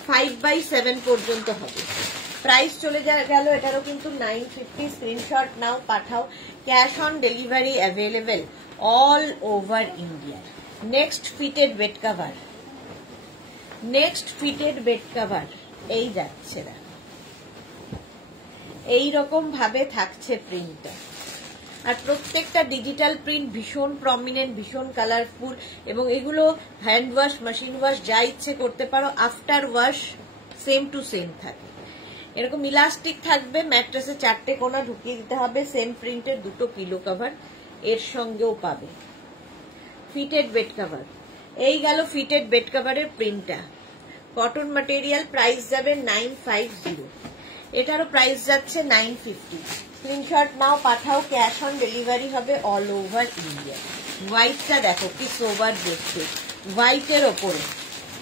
5/7 পর্যন্ত হবে। প্রাইস চলে গেল, এটারও কিন্তু 950। স্ক্রিনশট নাও, পাঠাও, cash on delivery available all over India. Next fitted bed cover, next fitted bed cover এই যাচ্ছে না, এইরকম ভাবে থাকছে প্রিন্টটা। আর প্রত্যেকটা ডিজিটাল প্রিন্ট ভীষণ প্রমিনেন্ট, ভীষণ কালারফুল, এবং এগুলো হ্যান্ড ওয়াশ, মেশিন ওয়াশ যা ইচ্ছে করতে পারো, after wash same to same থাকে। এরকম ইলাস্টিক থাকবে, ম্যাট্রেসে 4টে কোণা ঢুকিয়ে দিতে হবে, সেম প্রিন্টের 2টো পিলো কভার এর সঙ্গেও পাবে। ফিটেড বেড কভার, এই গেল ফিটেড বেড কভারের প্রিন্টটা, কটন ম্যাটেরিয়াল। প্রাইস যাবে 950, এটারও প্রাইস যাচ্ছে 950। স্ক্রিনশট নাও, পাঠাও, ক্যাশ অন ডেলিভারি হবে অল ওভার ইন্ডিয়া। হোয়াইটটা দেখো কি সোবার দেখতে, হোয়াইটের ওপরে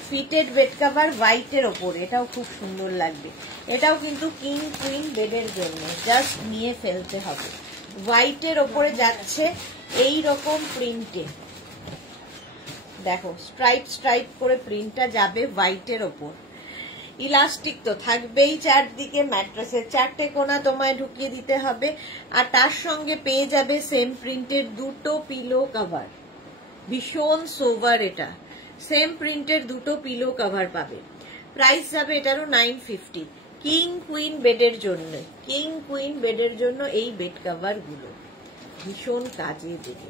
ফিটেড বেড কভার, হোয়াইটের ওপরে, এটাও খুব সুন্দর লাগবে। এটাও কিন্তু কিং কুইন বেডের জন্য, জাস্ট নিয়ে ফেলতে হবে। হোয়াইটের ওপরে যাচ্ছে এই রকম প্রিন্টে, দেখো স্ট্রাইপ স্ট্রাইপ করে প্রিন্টটা যাবে হোয়াইটের ওপর। ইলাস্টিক তো থাকবেই চারদিকে, ম্যাট্রেসের 4টে কোণা তোমায় ঢুকিয়ে দিতে হবে। আর তার সঙ্গে পেয়ে যাবে সেম প্রিন্টের 2টো পিলো কভার, ভীষণ সোভার, এটা সেম প্রিন্টের 2টো পিলো কভার পাবে। প্রাইস যাবে এটারও 950। কিং কুইন বেডের জন্য, কিং কুইন বেডের জন্য এই বেড কভার গুলো ভীষণ কাজে দেবে।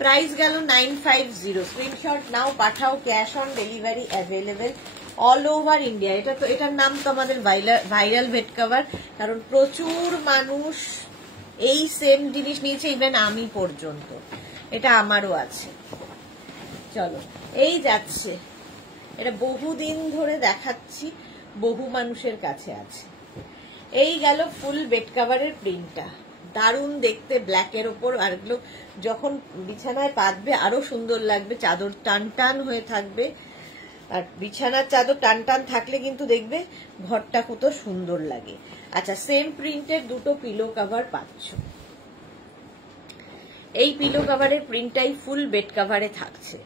প্রাইস গেল 950। স্ক্রিনশট নাও, পাঠাও, cash on delivery available all over India. এটা তো, এটার নাম তো আমাদের ভাইরাল বেড কভার, কারণ প্রচুর মানুষ এই সেম জিনিস নিয়েছে, ইভেন আমি পর্যন্ত, এটা আমারও আছে। চলো, এই যাচ্ছে, এটা বহুদিন ধরে দেখাচ্ছি, বহু মানুষের কাছে আছে। এই গেল ফুল বেড কভারের প্রিন্টটা, দারুণ দেখতে, ব্ল্যাকের ওপর। আর এগুলো যখন বিছানায় পাতবে আরো সুন্দর লাগবে, চাদর টান টান হয়ে থাকবে। আর বিছানার চাদর টান টান থাকলে কিন্তু দেখবে ঘরটা কত সুন্দর লাগে। আচ্ছা, সেম প্রিন্টের 2টো পিলো কভার পাচ্ছ। এই পিলো কভারের প্রিন্টটাই ফুল বেড কভারে থাকছে,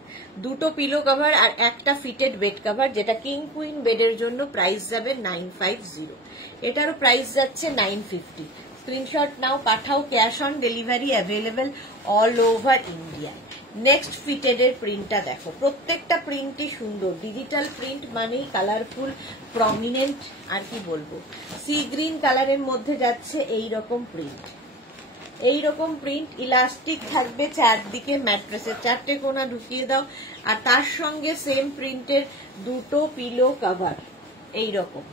2টো পিলো কভার আর একটা ফিটেড বেড কভার, যেটা কিং কুইন বেডের জন্য। প্রাইস যাবে 950, এটারও প্রাইস যাচ্ছে 950। স্ক্রিনশট নাও, পাঠাও, cash on delivery available all over India. Next fitted এর প্রিন্টটা দেখো, প্রত্যেকটা প্রিন্টই সুন্দর, ডিজিটাল প্রিন্ট মানেই কালারফুল, প্রমিনেন্ট, আর কি বলবো, সি গ্রিন কালারের মধ্যে যাচ্ছে এই রকম প্রিন্ট। এইরকম প্রিন্ট, ইলাস্টিক থাকবে চারদিকে, ম্যাট্রেসের 4টে কোণা ঢুকিয়ে দাও। আর তার সঙ্গে সেম প্রিন্টের 2টো পিলো কভার, এইরকম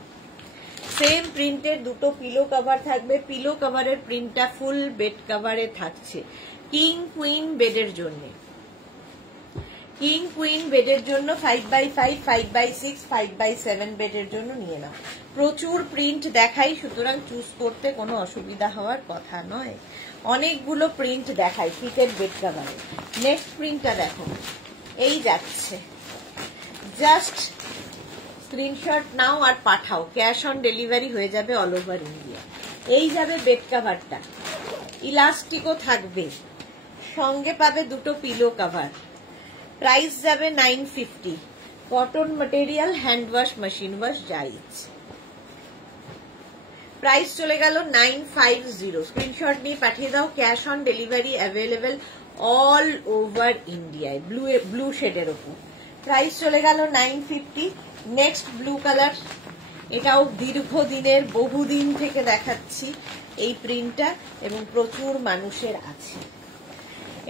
সেম প্রিন্টের 2টো পিলো কভার থাকবে। পিলো কভারের প্রিন্টটা ফুল বেড কভারে থাকছে, কিং কুইন বেডের জন্য। কিং কুইন বেডের জন্য 5/5, 5/6, 5/7 বেডের জন্য নিয়ে নাও। প্রচুর প্রিন্ট দেখাই, সুতরাং চুজ করতে কোনো অসুবিধা হওয়ার কথা নয়। অনেকগুলো প্রিন্ট দেখাই ফিটেড বেড কভারে। নেক্সট প্রিন্টটা দেখো, এই যাচ্ছে, জাস্ট স্ক্রিনশট নাও আর পাঠাও, ক্যাশ অন ডেলিভারি হয়ে যাবে অল ওভার ইন্ডিয়া। এই যাবে বেড কভারটা, ইলাস্টিকও থাকবে, সঙ্গে পাবে 2টো পিলো কভার। প্রাইস যাবে 950, cotton material, hand wash, machine wash যা ইচ্ছে। প্রাইস চলে গেল 950। স্ক্রিনশট নিয়ে পাঠিয়ে দাও, cash on delivery available all over ইন্ডিয়ায়, ব্লু শেডের ওপর। প্রাইস চলে গেল 950। নেক্সট ব্লু কালার, এটাও দীর্ঘদিনের, বহুদিন থেকে দেখাচ্ছি এই প্রিন্টটা, এবং প্রচুর মানুষের আছে।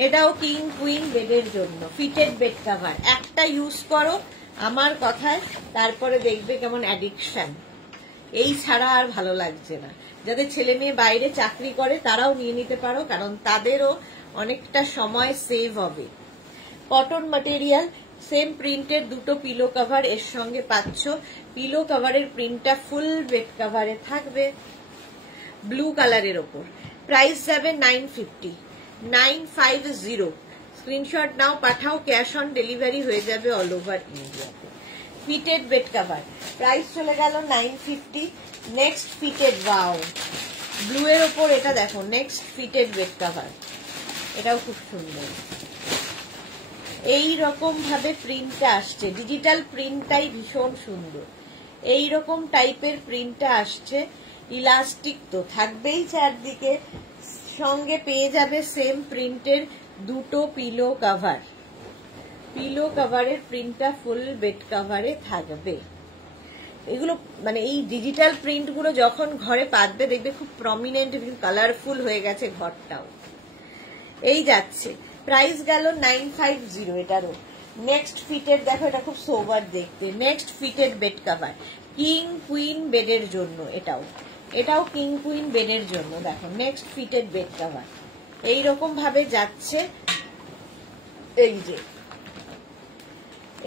এটাও কিং কুইন বেডের জন্য ফিটেড বেড কভার। একটা ইউজ করো আমার কথায়, তারপরে দেখবে কেমন অ্যাডিকশন, এই ছাড়া আর ভালো লাগছে না। যাদের ছেলে মেয়ে বাইরে চাকরি করে তারাও নিয়ে নিতে পারো, কারণ তাদেরও অনেকটা সময় সেভ হবে। কটন ম্যাটেরিয়াল, সেম প্রিন্টের দুটো পিলো কভার এর সঙ্গে পাচ্ছ। পিলো কভারের প্রিন্টটা ফুল বেড কভারে থাকবে, ব্লু কালারের ওপর। প্রাইস যাবে 950, 950। স্ক্রিনশট নাও, পাঠাও, ক্যাশ অন ডেলিভারি হয়ে যাবে অল ওভার ইন্ডিয়াতে। ফিটেড বেড কভার, প্রাইস চলে গেল 950। নেক্সট ফিটেড, ওয়াও, ব্লু এর ওপর এটা দেখো, নেক্সট ফিটেড বেড কভার, এটাও খুব সুন্দর। এই রকম ভাবে প্রিন্টটা আসছে, ডিজিটাল প্রিন্টটাই ভীষণ সুন্দর। এই রকম টাইপের প্রিন্টটা আসছে, ইলাস্টিক তো থাকবেই চারদিকে, সঙ্গে পেয়ে যাবে সেম প্রিন্টের দুটো পিলো কভার। পিলো কভারের প্রিন্টটা ফুল বেড কভারে থাকবে। এগুলো মানে এই ডিজিটাল প্রিন্ট গুলো যখন ঘরে পাতবে দেখবে খুব প্রমিনেন্ট, কালারফুল হয়ে গেছে ঘরটাও। এই যাচ্ছে, প্রাইস গেল 950 এটারও। নেক্সট ফিটেড দেখো, এটা খুব সোবার দেখতে। Next fitted bed cover, king queen বেডের জন্য। এটাও কিং কুইন বেডের জন্য। দেখো নেক্সট ফিটেড বেড কভার এইরকম ভাবে যাচ্ছে। এই যে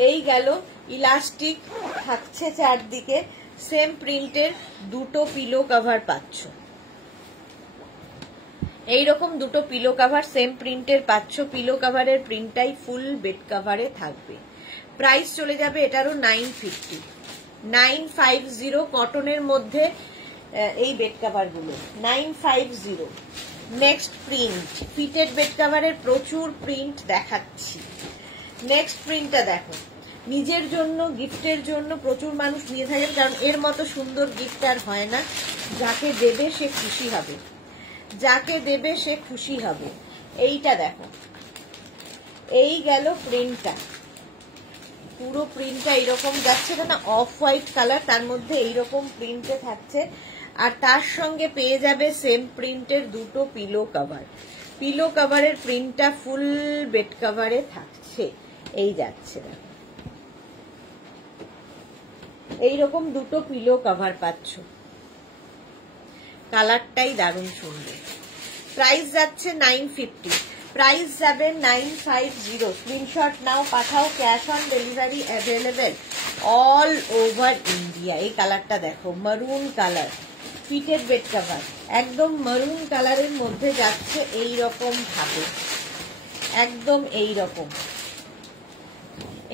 এই গেল, ইলাস্টিক থাকছে চারদিকে, সেম প্রিন্টের দুটো পিলো কভার পাচ্ছ। এইরকম দুটো পিলো কভার সেম প্রিন্টের পাচ্ছ। পিলো কভারের প্রিন্টটাই ফুল বেড কভারে থাকবে। প্রাইস চলে যাবে এটারও 950, 950। কটনের মধ্যে এই বেড কভার গুলো 950। নেক্সট প্রিন্ট, ফিটেড বেড কভারের প্রচুর প্রিন্ট দেখাচ্ছি। নেক্সট প্রিন্টটা দেখো, নিজের জন্য গিফটের জন্য প্রচুর মানুষ নিয়ে থাকেন, কারণ এর মতো সুন্দর গিফট আর হয় না। যাকে দেবে সে খুশি হবে, যাকে দেবে সে খুশি হবে। এইটা দেখো, এই গেল প্রিন্টটা, পুরো প্রিন্টটা এইরকম যাচ্ছে না, অফ হোয়াইট কালার, তার মধ্যে এইরকম প্রিন্টে থাকছে। আর তার সঙ্গে পেয়ে যাবে সেম প্রিন্টের দুটো পিলো কভার। পিলো কভারের প্রিন্টটা ফুল বেড কভারে থাকছে। এই যাচ্ছে না, এইরকম দুটো পিলো কভার পাচ্ছ, কালারটাই দারুণ সুন্দর। প্রাইস যাচ্ছে 950, প্রাইস যাবে 950। স্ক্রিনশট নাও, পাঠাও, cash on delivery available all over India. এই কালারটা দেখো, মারুন কালার, ফিটেড বেড কভার, একদম মারুন কালারের মধ্যে যাচ্ছে এইরকম ভাবে, একদম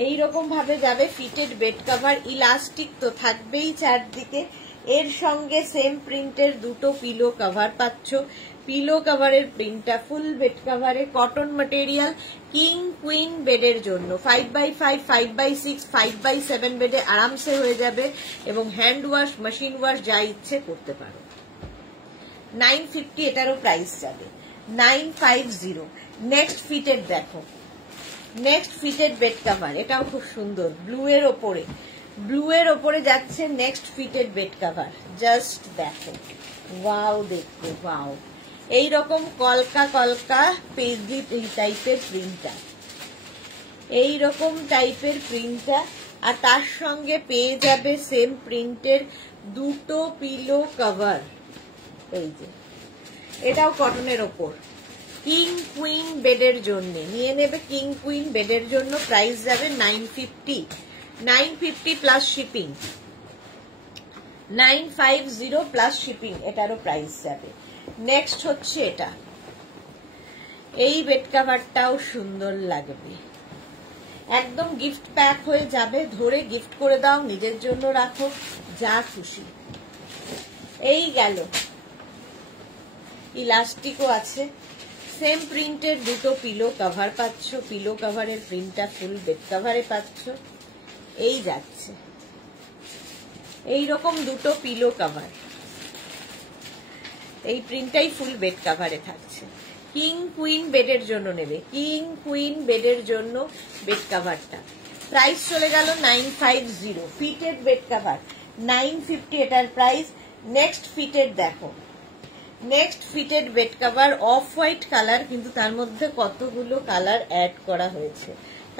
এইরকম ভাবে যাবে ফিটেড বেড কভার। ইলাস্টিক তো থাকবেই চারদিকে, এর সঙ্গে সেম প্রিন্টের দুটো পিলো কভার পাচ্ছ। পিলো কভারের প্রিন্টটা ফুল বেড কভারে, কটন ম্যাটেরিয়াল, কিং কুইন বেডের জন্য। 5x5, 5x6, 5x7 বেডে আরামসে হয়ে যাবে, এবং হ্যান্ড ওয়াশ, মেশিন ওয়াশ যা ইচ্ছে করতে পারো। 950 এটারও প্রাইস যাবে 950। নেক্সট ফিটেড দেখো, নেক্সট ফিটেড বেড কভার, এটাও খুব সুন্দর, ব্লু এর ওপরে যাচ্ছে next fitted bed cover. Just দেখো, ওয়াও দেখতে, ওয়াও। এইরকম কলকা কলকা পেজলি টাইপের প্রিন্টটা, এইরকম টাইপের প্রিন্টটা, আর তার সঙ্গে পেয়ে যাবে সেম প্রিন্টের দুটো পিলো কভার। এই যে এটাও কটনের ওপর, কিং কুইন বেডের জন্য নিয়ে নেবে, কিং কুইন বেডের জন্য। প্রাইস যাবে 950, 950 প্লাস শিপিং, 950 প্লাস শিপিং, এটারও প্রাইস যাবে। নেক্সট হচ্ছে এটা, এই বেড কভারটাও সুন্দর লাগবে, একদম গিফট প্যাক হয়ে যাবে, ধরে গিফট করে দাও, নিজের জন্য রাখো, যা খুশি। এই গেল, ইলাস্টিকও আছে, সেম প্রিন্টের দুটো পিলো কভার পাচ্ছ। পিলো কভারের প্রিন্টটা ফুল বেড কভারে পাচ্ছ। এই যাচ্ছে, এইরকম দুটো পিলো কভার, এই প্রিন্টটাই ফুল বেড কভারে থাকছে। কিং কুইন বেডের জন্য নেবে, কিং কুইন বেডের জন্য বেড কভারটা। প্রাইস চলে গেল 950, ফিটেড বেড কভার 950 এটার প্রাইস। নেক্সট ফিটেড দেখো, next fitted bed cover, off white colour, কিন্তু তার মধ্যে কতগুলো কালার অ্যাড করা হয়েছে।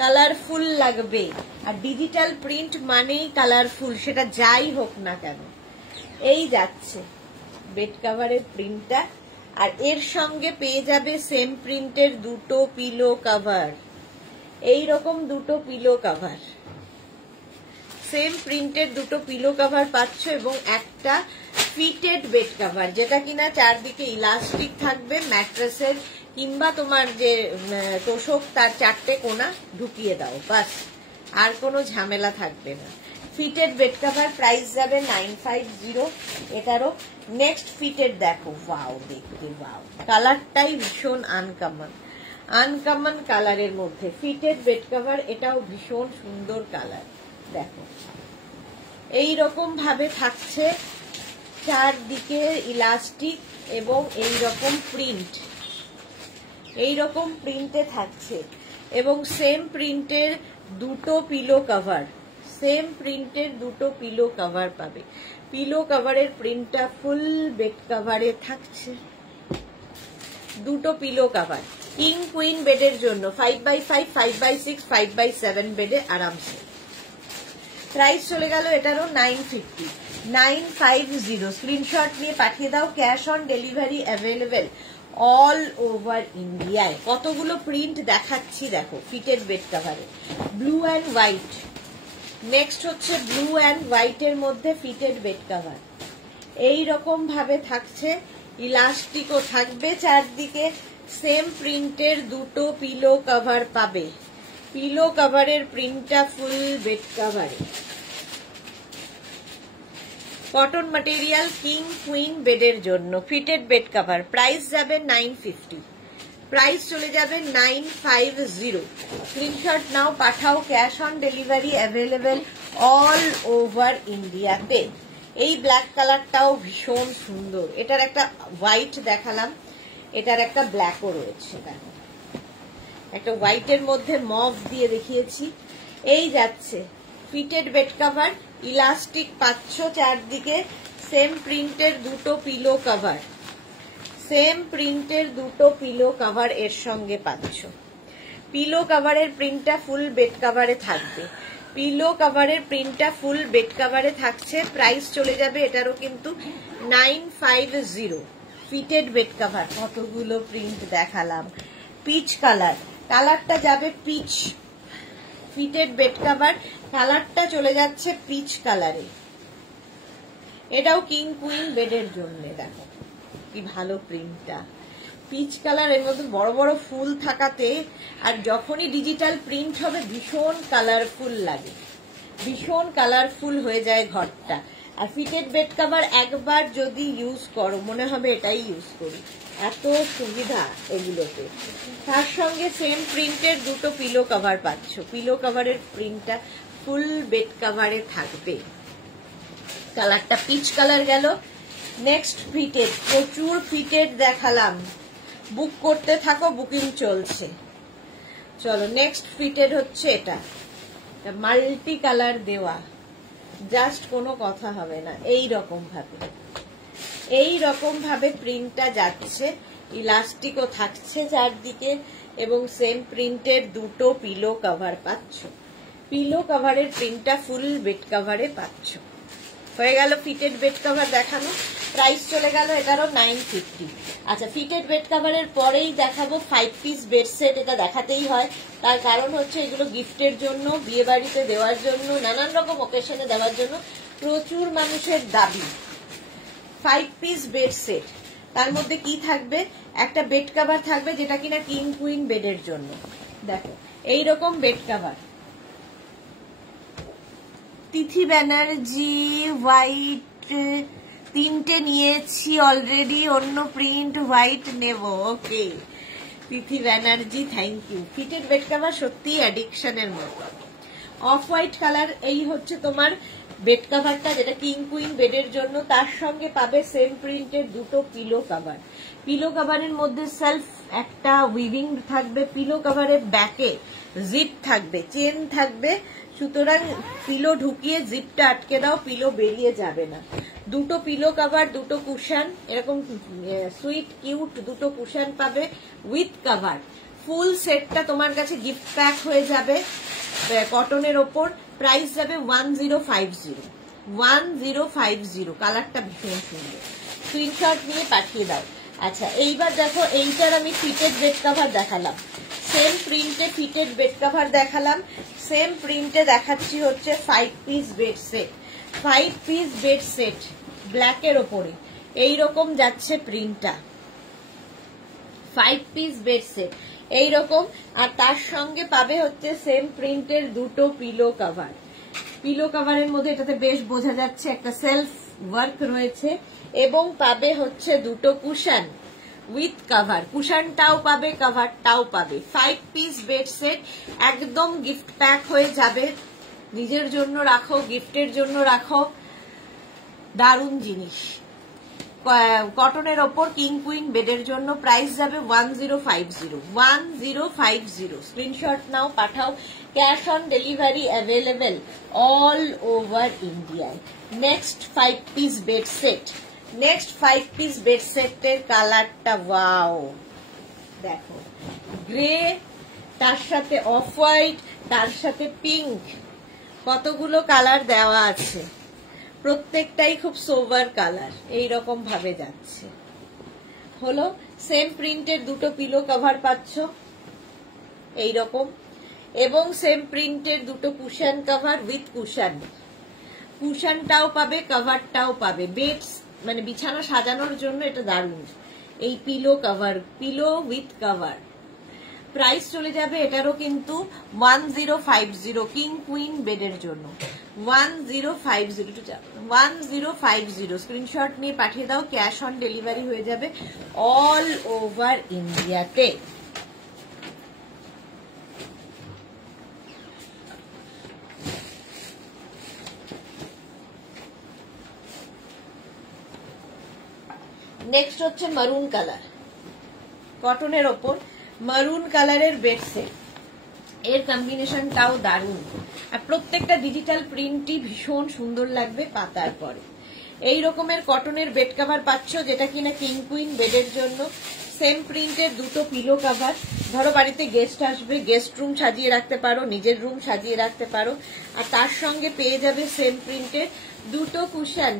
কালারফুল লাগবে, আর ডিজিটাল প্রিন্ট মানেই কালারফুল, সেটা যাই হোক না কেন। এই যাচ্ছে বেড কভারের প্রিন্টটা, আর এর সঙ্গে পেয়ে যাবে সেম প্রিন্টের দুটো পিলো কভার। এইরকম দুটো পিলো কভার, সেম প্রিন্টের দুটো পিলো কভার পাচ্ছ, এবং একটা ফিটেড বেড কভার, যেটা কিনা চারদিকে ইলাস্টিক থাকবে ম্যাট্রেসের, কিংবা তোমার যে তোষক তার 4টে কোণা ঢুকিয়ে দাও, বাস, আর কোনো ঝামেলা থাকবে না। ফিটেড বেড কভার, প্রাইস যাবে 950 এটারও। নেক্সট ফিটেড দেখো, ওয়াও, দেখতে ওয়াও, কালারটাই ভীষণ আনকমন কালারের মধ্যে ফিটেড বেড কভার, এটাও ভীষণ সুন্দর কালার। দেখো এইরকম ভাবে থাকছে, চারদিকে ইলাস্টিক এবং এইরকম প্রিন্ট, এইরকম প্রিন্টে থাকছে, এবং সেম প্রিন্টের দুটো পিলো কভার, সেম প্রিন্টের দুটো পিলো কভার পাবে। পিলো কভারের প্রিন্টটা ফুল বেড কভারে থাকছে, দুটো পিলো কভার কিং কুইন বেডের জন্য 5x5, 5x6, 5x7 বেডে আরামসে। প্রাইস চলে গেল এটারও 950। স্ক্রিনশট নিয়ে পাঠিয়ে দাও, cash on delivery available all over ইন্ডিয়ায়। কতগুলো প্রিন্ট দেখাচ্ছি দেখো ফিটেড বেড কভারে, ব্লু অ্যান্ড হোয়াইট। নেক্সট হচ্ছে ব্লু অ্যান্ড হোয়াইটের মধ্যে ফিটেড বেড কভার, এইরকম ভাবে থাকছে, ইলাস্টিকও থাকবে চারদিকে, সেম প্রিন্টের দুটো পিলো কভার পাবে। পিলো কভারের প্রিন্টটা ফুল বেড কভারে, কটন ম্যাটেরিয়াল, কিং কুইন বেডের জন্য ফিটেড বেড কভার। প্রাইস যাবে 950, প্রাইস চলে যাবে 950। স্ক্রিনশট নাও, পাঠাও, cash on delivery available all over ইন্ডিয়াতে। এই ব্ল্যাক কালারটাও ভীষণ সুন্দর, এটার একটা হোয়াইট দেখালাম, এটার একটা ব্ল্যাকও রয়েছে, দেখো একটা হোয়াইটের মধ্যে মভ দিয়ে দেখিয়েছি। এই যাচ্ছে ফিটেড বেড কভার, ইলাস্টিক পাচ্ছ চারদিকে, সেম প্রিন্টের দুটো পিলো কভার, সেম প্রিন্টের দুটো পিলো কভার এর সঙ্গে পাচ্ছ। পিলো কভারের প্রিন্টটা ফুল বেড কভারে থাকবে, পিলো কভারের প্রিন্টটা ফুল বেড কভারে থাকছে। প্রাইস চলে যাবে এটারও কিন্তু 950। ফিটেড বেড কভার, কতগুলো প্রিন্ট দেখালাম। পিচ কালার, কালারটা যাবে পিচ, ফিটেড বেড কভার কালারটা চলে যাচ্ছে পিচ কালারে, এটাও কিং কুইন বেডের জন্য। দেখো কি ভালো প্রিন্টটা, পিচ কালার, এর মধ্যে বড় বড় ফুল থাকাতে, আর যখনই ডিজিটাল প্রিন্ট হবে ভীষণ কালারফুল লাগে, ভীষণ কালারফুল হয়ে যায় ঘরটা। আর ফিটেড বেড কভার একবার যদি ইউজ করো মনে হবে এটাই ইউজ করি, এত সুবিধা এগুলোতে। তার সঙ্গে সেম প্রিন্টের দুটো পিলো কভার পাচ্ছ, পিলো কভারের প্রিন্টটা ফুল বেড কভারে থাকবে। কালারটা পিচ কালার গেল। নেক্সট ফিটেড, প্রচুর ফিটেড দেখালাম, বুক করতে থাকো, বুকিং চলছে। চলো নেক্সট ফিটেড হচ্ছে এটা, মাল্টি কালার দেওয়া, জাস্ট কোনো কথা হবে না, এই রকম ভাবে প্রিন্টটা যাচ্ছে, ইলাস্টিকও থাকছে চারদিকে, এবং সেম প্রিন্টের দুটো পিলো কভার পাচ্ছ। পিলো কভারের প্রিন্টটা ফুল বেড কভারে পাচ্ছ। হয়ে গেল ফিটেড বেড কভার দেখানো। প্রাইস চলে গেল এটারও 950। আচ্ছা, ফিটেড বেড কভারের পরেই দেখাবো 5 পিস বেড সেট। এটা দেখাতেই হয়, তার কারণ হচ্ছে এগুলো গিফটের জন্য, বিয়ে বাড়িতে দেওয়ার জন্য, নানান রকম ওকেশনে দেওয়ার জন্য প্রচুর মানুষের দাবি। 5 পিস বেড সেট, তার মধ্যে কি থাকবে, একটা বেড কভার থাকবে যেটা কিনা কিং কুইন বেডের জন্য। দেখো এইরকম bed cover, Tithi Banerjee white 3টে নিয়েছি অলরেডি, অন্য প্রিন্ট হোয়াইট নেব। Okay Tithi Banerjee, thank you. Fitted bed cover সত্যি অ্যাডিকশনের মতো। অফ হোয়াইট কালার, এই হচ্ছে তোমার বেড কভারটা যেটা কিং কুইন বেডের জন্য। তার সঙ্গে পাবে সেম প্রিন্টের দুটো পিলো কভার। পিলো কভারের মধ্যে সেলফ একটা উইভিং থাকবে, পিলো কভারের ব্যাকে জিপ থাকবে, চেন থাকবে, সুতরাং পিলো ঢুকিয়ে জিপটা আটকে দাও, পিলো বেরিয়ে যাবে না। দুটো পিলো কভার, দুটো কুশন, এরকম সুইট কিউট দুটো কুশন পাবে উইথ কভার। ফুল সেটটা তোমার কাছে গিফট প্যাক হয়ে যাবে কটনের ওপর। প্রাইস যাবে 1050, 1050। কালারটা ভীষণ সুন্দর, স্ক্রিনশট নিয়ে পাঠিয়ে দাও। আচ্ছা, এইবার দেখো, এইটার আমি ফিটেড বেড কভার দেখালাম, সেম প্রিন্টে ফিটেড বেড কভার দেখালাম, সেম প্রিন্টে দেখাচ্ছি হচ্ছে 5 piece bed set. 5 piece bed set ব্ল্যাকের ওপরে এইরকম যাচ্ছে প্রিন্টটা, 5 পিস বেড সেট এইরকম। আর তার সঙ্গে পাবে হচ্ছে সেম প্রিন্টের দুটো পিলো কভার। পিলো কভারের মধ্যে এটাতে বেশ বোঝা যাচ্ছে একটা সেলফ ওয়ার্ক রয়েছে, এবং পাবে হচ্ছে দুটো কুশন উইথ কভার। কুশনটাও পাবে, কভারটাও পাবে। 5 পিস বেড সেট একদম গিফট প্যাক হয়ে যাবে। নিজের জন্য রাখো, গিফটের জন্য রাখো, দারুণ জিনিস। কটনের ওপর কিং কুইন বেডের জন্য প্রাইস যাবে 1050, 1050। স্ক্রিনশট নাও, পাঠাও। Cash on delivery available all over ইন্ডিয়ায়। Next 5 piece bed set, next 5 piece bed সেটের কালারটা ওয়াও, দেখো গ্রে, তার সাথে অফ হোয়াইট, তার সাথে পিঙ্ক, কতগুলো কালার দেওয়া আছে, প্রত্যেকটাই খুব সোভার কালার, এইরকম ভাবে যাচ্ছে। হলো সেম প্রিন্টের দুটো পিলো কভার পাচ্ছ এইরকম, এবং সেম প্রিন্টের দুটো কুশন কভার উইথ কুশন। কুশনটাও পাবে, কভারটাও পাবে। বেডস মানে বিছানা সাজানোর জন্য এটা দারুণ। এই pillow cover, pillow with cover. Price চলে যাবে এটারও কিন্তু 1050, কিং কুইন বেডের জন্য 1050। স্ক্রিনশট নিয়ে পাঠিয়ে দাও, ক্যাশ অন ডেলিভারি হয়ে যাবে অল ওভার ইন্ডিয়াতে। নেক্সট হচ্ছে মারুন কালার, কটনের ওপর মারুন কালারের বেড সেট। এর কম্বিনেশনটাও দারুণ, আর প্রত্যেকটা ডিজিটাল প্রিন্টই ভীষণ সুন্দর লাগবে পাতার পরে। এই রকমের কটনের বেড কভার পাচ্ছ, যেটা কিনা কিং কুইন বেডের জন্য। সেম প্রিন্টের দুটো পিলো কভার। ধরো বাড়িতে গেস্ট আসবে, গেস্ট রুম সাজিয়ে রাখতে পারো, নিজের রুম সাজিয়ে রাখতে পারো। আর তার সঙ্গে পেয়ে যাবে সেম প্রিন্টের দুটো কুশন,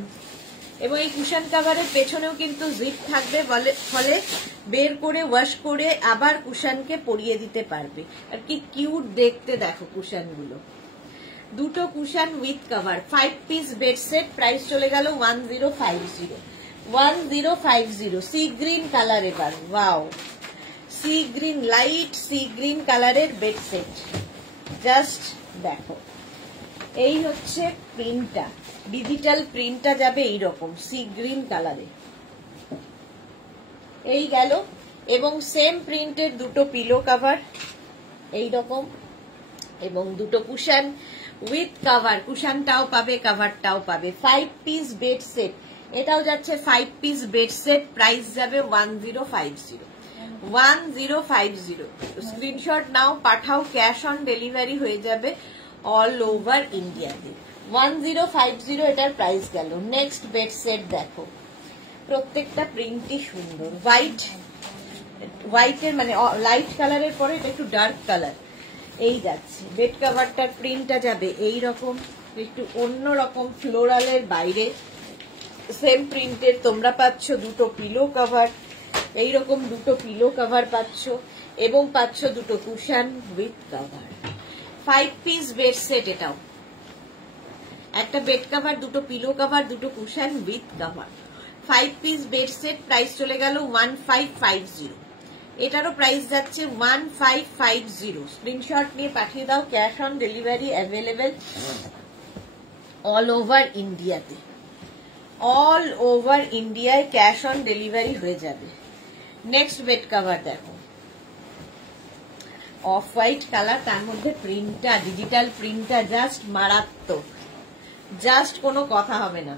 এবং এই কুশন কভারের পেছনেও কিন্তু জিপ থাকবে, ফলে বের করে ওয়াশ করে আবার কুশনকে পরিয়ে দিতে পারবে। আর কি কিউট দেখতে দেখো কুশনগুলো। দুটো cushion with cover, 5 piece bed set. Price চলে গেল 1050, 1050। সি গ্রিন কালার, এবার wow, sea green, light sea green কালারের বেড সেট। জাস্ট দেখো, এই হচ্ছে প্রিন্টটা, ডিজিটাল প্রিন্টটা যাবে এইরকম সি গ্রিন কালারে, এই গেল। এবং সেম প্রিন্টের দুটো পিলো কভার এইরকম, এবং দুটো কুশন উইথ কভার। কুশনটাও পাবে, কভারটাও পাবে। 5 পিস বেড সেট, এটাও যাচ্ছে 5 পিস বেড সেট। প্রাইস যাবে 1050, 1050। স্ক্রিনশট নাও, পাঠাও, ক্যাশ অন ডেলিভারি হয়ে যাবে অল ওভার ইন্ডিয়াতে। 1050 এটার প্রাইস গেল। নেক্সট বেড সেট দেখো, প্রত্যেকটা প্রিন্টই সুন্দর। হোয়াইটের মানে লাইট কালারের পরে এটা একটু ডার্ক কালার এই যাচ্ছে। বেড কভারটার প্রিন্টটা যাবে এইরকম, একটু অন্যরকম ফ্লোরালের বাইরে। সেম প্রিন্টের তোমরা পাচ্ছ দুটো পিলো কভার, এইরকম দুটো পিলো কভার পাচ্ছ, এবং পাচ্ছ দুটো cushion with cover. 5 piece bed set, এটাও একটা বেড কভার, দুটো পিলো কভার, দুটো cushion with cover. 5 piece bed set. Price চলে গেল 1550, এটারও প্রাইস যাচ্ছে 1550। স্ক্রিনশট নিয়ে পাঠিয়ে দাও, cash on delivery available all over ইন্ডিয়াতে। অল ওভার ইন্ডিয়ায় ক্যাশ অন ডেলিভারি হয়ে যাবে। নেক্সট বেড কভার দেখো, অফ হোয়াইট কালার, তার মধ্যে প্রিন্টটা, ডিজিটাল প্রিন্টটা জাস্ট মারাত্মক, জাস্ট কোনো কথা হবে না,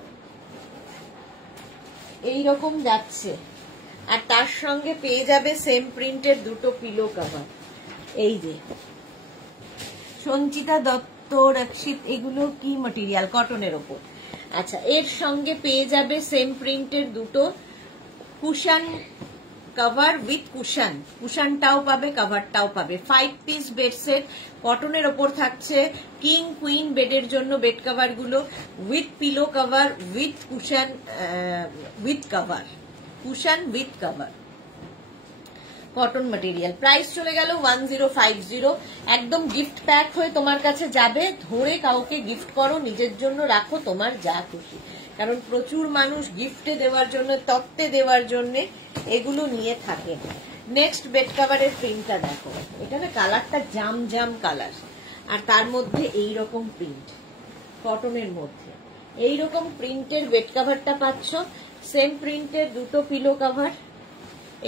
এইরকম যাচ্ছে। আর তার সঙ্গে পেয়ে যাবে সেম প্রিন্টের দুটো পিলো কভার। এই যে সঞ্চিতা দত্ত, রক্ষিত, এগুলো কি ম্যাটেরিয়াল? কটনের ওপর। আচ্ছা, এর সঙ্গে পেয়ে যাবে সেম প্রিন্টের দুটো কুশন কভার উইথ কুশন, কুশনটাও পাবে, কভারটাও পাবে। 5 পিস বেড সেট, কটনের ওপর থাকছে। কিং কুইন বেডের জন্য বেড কভার গুলো with pillow cover with cushion, with cover, cushion with cover, cotton material. Price চলে গেল 1050। একদম গিফট প্যাক হয়ে তোমার কাছে যাবে। ধরে কাউকে গিফট করো, নিজের জন্য রাখো, তোমার যা খুশি। কারণ প্রচুর মানুষ গিফটে দেওয়ার জন্য, তত্ত্বে দেওয়ার জন্য এগুলো নিয়ে থাকে। নেক্সট বেড কভারের প্রিন্টটা দেখো, এটা না কালারটা জাম জাম কালার, আর তার মধ্যে এইরকম প্রিন্ট, কটনের মধ্যে এইরকম প্রিন্টের বেড কভারটা পাচ্ছ। সেম প্রিন্টের দুটো পিলো কভার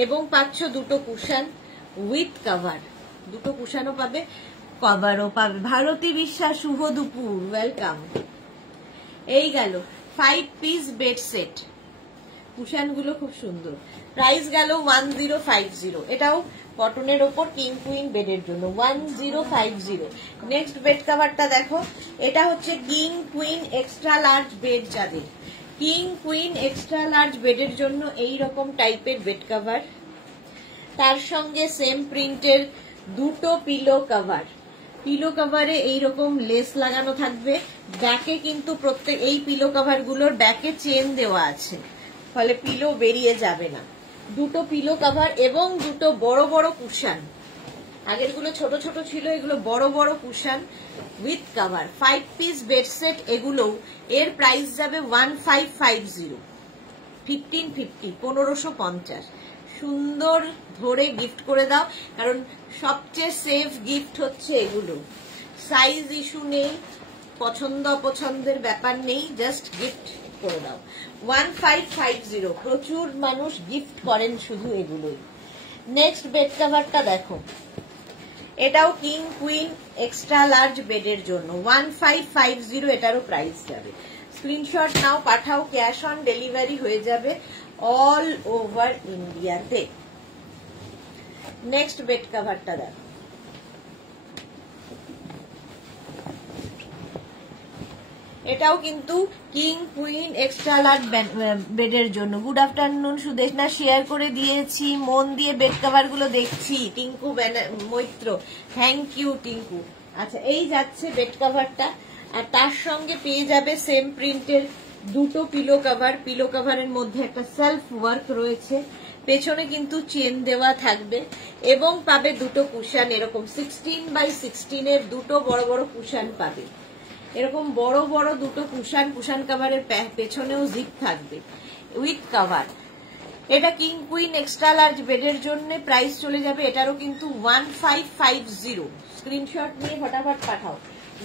এবং পাচ্ছ দুটো কুশন উইথ কভার, দুটো কুশনও পাবে, কভারও পাবে। ভারতী বিশ্বাস, শুভ দুপুর, ওয়েলকাম। এই গেল 5 পিস বেড সেট, কুশন গুলো খুব সুন্দর। প্রাইস গেল 1050। এটাও কটনের ওপর কিং কুইন বেডের জন্য 1050। নেক্সট বেড কভারটা দেখো, এটা হচ্ছে king queen extra large bed. যাদের কিং কুইন এক্সট্রা লার্জ বেডের জন্য এই রকম টাইপের বেড কভার, তার সঙ্গে সেম প্রিন্টের দুটো পিলো কভার। পিলো কভারে এইরকম লেস লাগানো থাকবে, ব্যাকে কিন্তু প্রত্যেক এই পিলো কভার গুলোর ব্যাকে চেন দেওয়া আছে, ফলে পিলো বেরিয়ে যাবে না। দুটো পিলো কভার এবং দুটো বড় বড় কুশন, আগের গুলো ছোট ছোট ছিল, এগুলো বড় বড় cushion with cover. 5 piece bed set এগুলো। এর প্রাইস যাবে 1550, 1550, 1550। সুন্দর ধরে গিফট করে দাও, কারণ সবচেয়ে সেফ গিফট হচ্ছে এগুলো। সাইজ ইস্যু নেই, পছন্দ অপছন্দের ব্যাপার নেই, জাস্ট গিফট করে দাও। 1550, প্রচুর মানুষ গিফট করেন শুধু এগুলোই। নেক্সট বেড কভারটা দেখো, এটাও কিং কুইন এক্সট্রা লার্জ বেডের জন্য 1550। এটারও প্রাইস যাবে। স্ক্রিনশট নাও, পাঠাও, ক্যাশ অন ডেলিভারি হয়ে যাবে অল ওভার ইন্ডিয়াতে। নেক্সট বেড কভারটা দেখো, এটাও কিন্তু কিং কুইন এক্সট্রা লার্জ বেডের জন্য। গুড আফটারনুন সুদেশনা, শেয়ার করে দিয়েছি, মন দিয়ে বেড কভার গুলো দেখছি। Tinku Maitra, thank you Tinku. আচ্ছা, এই যাচ্ছে বেড কভারটা, আর তার সঙ্গে পেয়ে যাবে সেম প্রিন্টের দুটো পিলো কভার। পিলো কভারের মধ্যে একটা সেলফ ওয়ার্ক রয়েছে, পেছনে কিন্তু চেন দেওয়া থাকবে, এবং পাবে দুটো কুশন। এরকম 16x16 এর দুটো বড় বড় কুশন পাবে, এরকম বড় বড় দুটো কুশন। কুশন কভারের পেছনেও জিপ থাকবে উইথ কভার। এটা কিং কুইন এক্সট্রা লার্জ বেডের জন্য। প্রাইস চলে যাবে এটারও কিন্তু 1550। স্ক্রিনশট নিয়ে ফটাফট পাঠাও,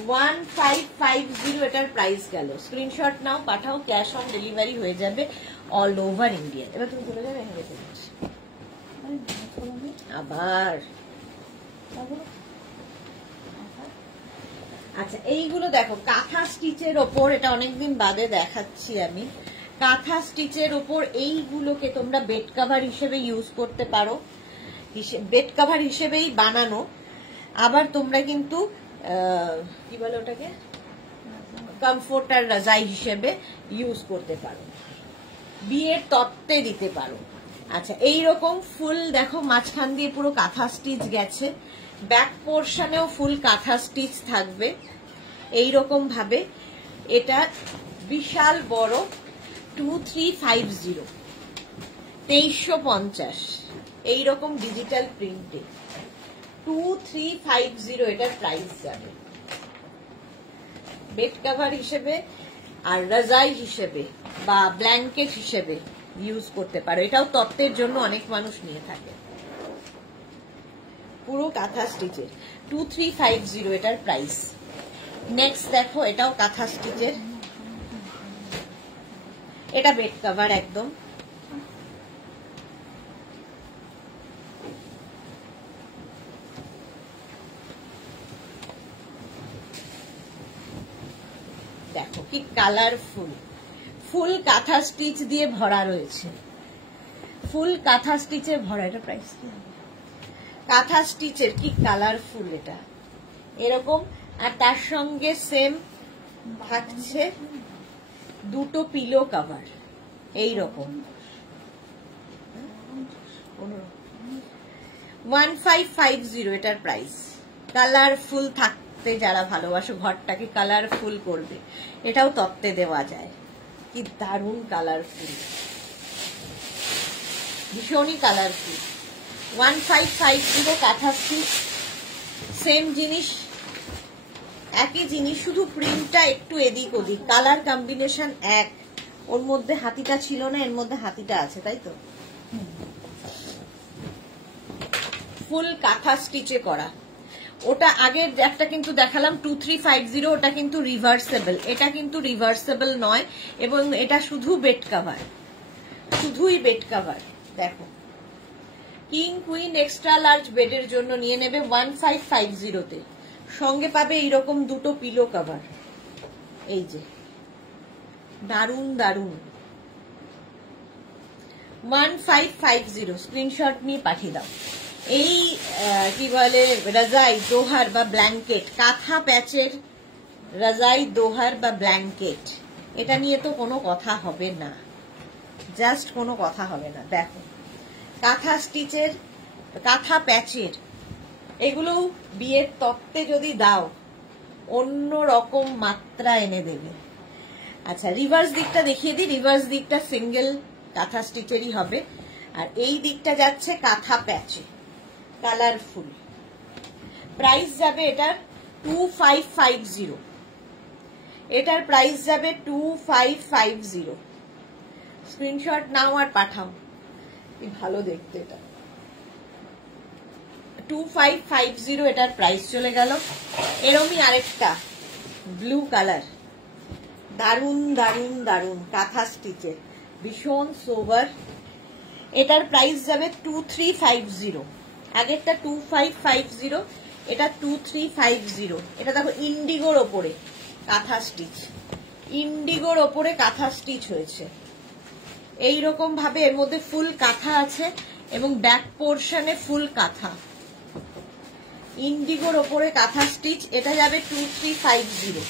1550 এটার প্রাইস গেল। স্ক্রিনশট নাও, পাঠাও, ক্যাশ অন ডেলিভারি হয়ে যাবে অল ওভার ইন্ডিয়া। এবার তুমি চলে যাবে আবার। আচ্ছা, এইগুলো দেখো কাঁথা স্টিচের ওপর, এটা অনেকদিন বাদে দেখাচ্ছি আমি। কাঁথা স্টিচের ওপর এইগুলোকে তোমরা বেড কভার হিসেবে ইউজ করতে পারো, বেড কভার হিসেবেই বানানো। আবার তোমরা কিন্তু কি বলে ওটাকে, কমফোর্টার রাজাই হিসেবে ইউজ করতে পারো, বিয়ের তত্ত্বে দিতে পারো। আচ্ছা, এইরকম ফুল দেখো মাঝখান দিয়ে পুরো কাঁথা স্টিচ গেছে, ব্যাক পোর্শনেও ফুল কাঁথা স্টিচ থাকবে এইরকম ভাবে। এটা বিশাল বড় 2350, 2350 এইরকম ডিজিটাল প্রিন্টে 2350 এটার প্রাইস যাবে। বেড কভার হিসেবে আর রাজাই হিসেবে বা ব্ল্যাঙ্কেট হিসেবে ইউজ করতে পারো। এটাও তত্ত্বের জন্য অনেক মানুষ নিয়ে থাকে। পুরো কাঁথা স্টিচের 2350 এটার প্রাইস। নেক্সট দেখো, এটাও কাঁথা স্টিচের, এটা বেড কভার একদম। দেখো কি কালারফুল, ফুল কাঁথা স্টিচ দিয়ে ভরা রয়েছে, ফুল কাঁথা স্টিচে ভরা। এটা প্রাইস কি? কাঁথা স্টিচের কি কালারফুল এটা, এরকম। আর তার সঙ্গে সেম থাকছে দুটো পিলো কভার এইরকম 1550 এটার প্রাইস। কালারফুল থাকতে যারা ভালোবাসো, ঘরটাকে কালারফুল করবে, এটাও তত্ত্বে দেওয়া যায়। কি দারুণ কালারফুল, ভীষণই কালারফুল। 1550 কাঁথা স্টিচ, সেম জিনিস, একই জিনিস, শুধু প্রিন্টটা একটু এদিক ওদিক, কালার কম্বিনেশন এক। ওর মধ্যে হাতিটা ছিল না, এর মধ্যে হাতিটা আছে, তাই তো? ফুল কাঁথা স্টিচে করা। ওটা আগের একটা কিন্তু দেখালাম 2350, ওটা কিন্তু রিভার্সেবল, এটা কিন্তু রিভার্সেবল নয়, এবং এটা শুধু বেড কভার, শুধুই বেড কভার। দেখো, কিং কুইন এক্সট্রা লার্জ বেডের জন্য নিয়ে নেবে 1550-তে। সঙ্গে পাবে এইরকম দুটো পিলো কভার, এই যে দারুন দারুন। 1550, স্ক্রিনশট নিয়ে পাঠিয়ে দাও। এই কি বলে, রাজাই দোহার বা ব্ল্যাঙ্কেট, কাঁথা প্যাচের রাজাই দোহার বা ব্ল্যাঙ্কেট, এটা নিয়ে তো কোনো কথা হবে না, জাস্ট কোনো কথা হবে না। দেখো, কাঁথা স্টিচের, কাঁথা প্যাচের, এগুলো বিয়ের তত্ত্বে যদি দাও অন্য রকম মাত্রা এনে দেবে। আচ্ছা, রিভার্স দিকটা দেখিয়ে দিই। রিভার্স দিকটা সিঙ্গেল কাঁথা স্টিচেরই হবে, আর এই দিকটা যাচ্ছে কাঁথা প্যাচে, কালারফুল। প্রাইস যাবে এটার 2550, এটার প্রাইস যাবে 2550। স্ক্রিনশট নাও আর পাঠাও, কি ভালো দেখতে এটা। 2550 এটার প্রাইস চলে গেল। এরমই আরেকটা ব্লু কালার, দারুন দারুন দারুন, কাঁথা স্টিচের, ভীষণ সোবার। এটার প্রাইস যাবে 2350। আগেরটা 2550, এটা 2350। এটা দেখো ইন্ডিগোর ওপরে কাঁথা স্টিচ, ইন্ডিগোর ওপরে কাঁথা স্টিচ হয়েছে এইরকম ভাবে। এর মধ্যে ফুল কাঁথা আছে এবং ব্যাক পোর্শনে ফুল কাঁথা, ইন্ডিগোর ওপরে কাঁথা স্টিচ। এটা যাবে 2350,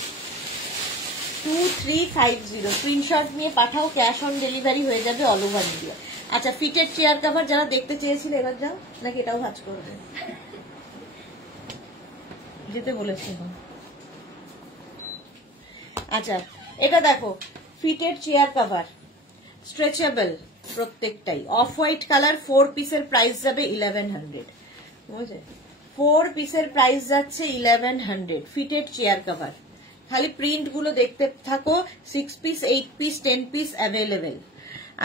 2350। স্ক্রিনশট নিয়ে পাঠাও, ক্যাশ অন ডেলিভারি হয়ে যাবে অল ওভার ইন্ডিয়া। আচ্ছা, ফিটেড চেয়ার কভার যারা দেখতে চেয়েছিল এবার যাও, নাকি এটাও ভাজ করবে? যেতে বলেছি। আচ্ছা, এটা দেখো, ফিটেড চেয়ার কভার, স্ট্রেচেবল প্রত্যেকটাই, অফ হোয়াইট কালার, 4 পিসের প্রাইস যাবে 1100। বুঝলে, 4 পিসের প্রাইস যাচ্ছে 1100। ফিটেড চেয়ার কভার, খালি প্রিন্ট গুলো দেখতে থাকো। 6 পিস, 8 পিস, 10 পিস অ্যাভেলেবেল।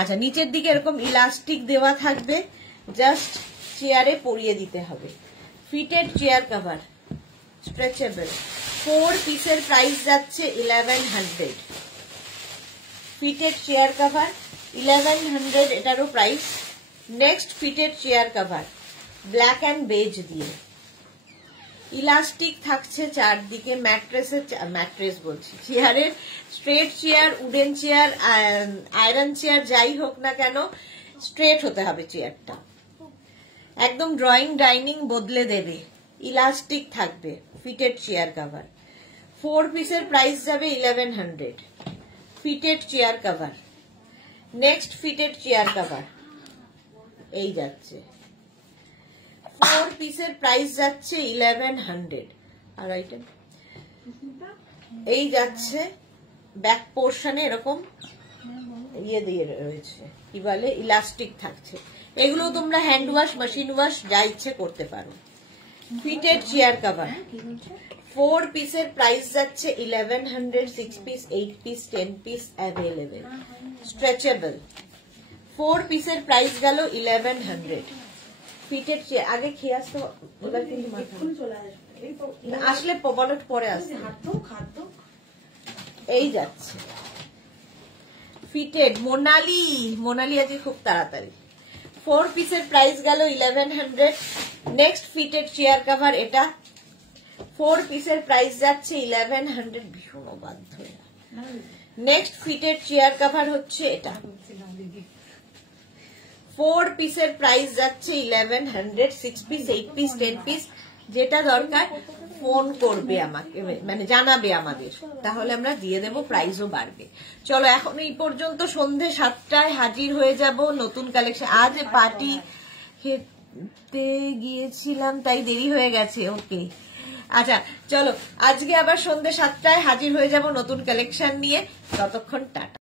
আচ্ছা, নিচের দিকে এরকম ইলাস্টিক দেওয়া থাকবে, জাস্ট চেয়ারে পরিয়ে দিতে হবে। ফিটেড চেয়ার কভার, স্ট্রেচেবল, 4 পিসের প্রাইস যাচ্ছে 1100। ফিটেড চেয়ার কভার 1100, এটারও price. Next fitted chair cover, black and beige দিয়ে, ইলাস্টিক থাকছে চারদিকে। ম্যাট্রেস বলছি, চেয়ারের, straight chair, wooden chair, iron chair, যাই হোক না কেন স্ট্রেট হতে হবে চেয়ারটা, একদম ড্রয়িং ডাইনিং বদলে দেবে। ইলাস্টিক থাকবে, ফিটেড চেয়ার কভার, 4 পিসের প্রাইস যাবে 1100। Fitted chair cover. Next fitted chair cover, এই যাচ্ছে 4 পিসের প্রাইস যাচ্ছে 1100। আর আইটেম এই যাচ্ছে, ব্যাক পোর্শনে এরকম ইয়ে দিয়ে রয়েছে, কি বলে, ইলাস্টিক থাকছে। এগুলো তোমরা হ্যান্ড ওয়াশ, মেশিন ওয়াশ যা ইচ্ছে করতে পারো। ফিটেড চেয়ার কভার, 4 পিসের প্রাইস যাচ্ছে 1100। 6 piece, 8 piece, 10 piece available. Stretchable, 4 পিসের প্রাইস গেল 1100। ফিটেড চেয়ার, আগে খেয়ে আসতে আসলে বলট পরে আসতে, এই যাচ্ছে ফিটেড। মোনালি আজকে খুব তাড়াতাড়ি। 4 পিসের প্রাইস গেল 1100। নেক্সট ফিটেড চেয়ার কভার, এটা 4 পিসের প্রাইস যাচ্ছে 1100। ভীষণ অবাধ্য। নেক্সট ফিটেড চেয়ার কভার হচ্ছে এটা, 4 পিসের প্রাইস যাচ্ছে 1100। 6 পিস, 8 পিস, 10 পিস যেটা দরকার ফোন করবে আমাকে, মানে জানাবে আমাদের, তাহলে আমরা দিয়ে দেব, প্রাইসও বাড়বে। চলো এখন এই পর্যন্ত, সন্ধে 7টায় হাজির হয়ে যাব নতুন কালেকশন। আজ পার্টি খেতে গিয়েছিলাম তাই দেরি হয়ে গেছে। ওকে আচ্ছা চলো, আজকে আবার সন্ধে 7টায় হাজির হয়ে যাব নতুন কালেকশন নিয়ে। ততক্ষণ টাটা।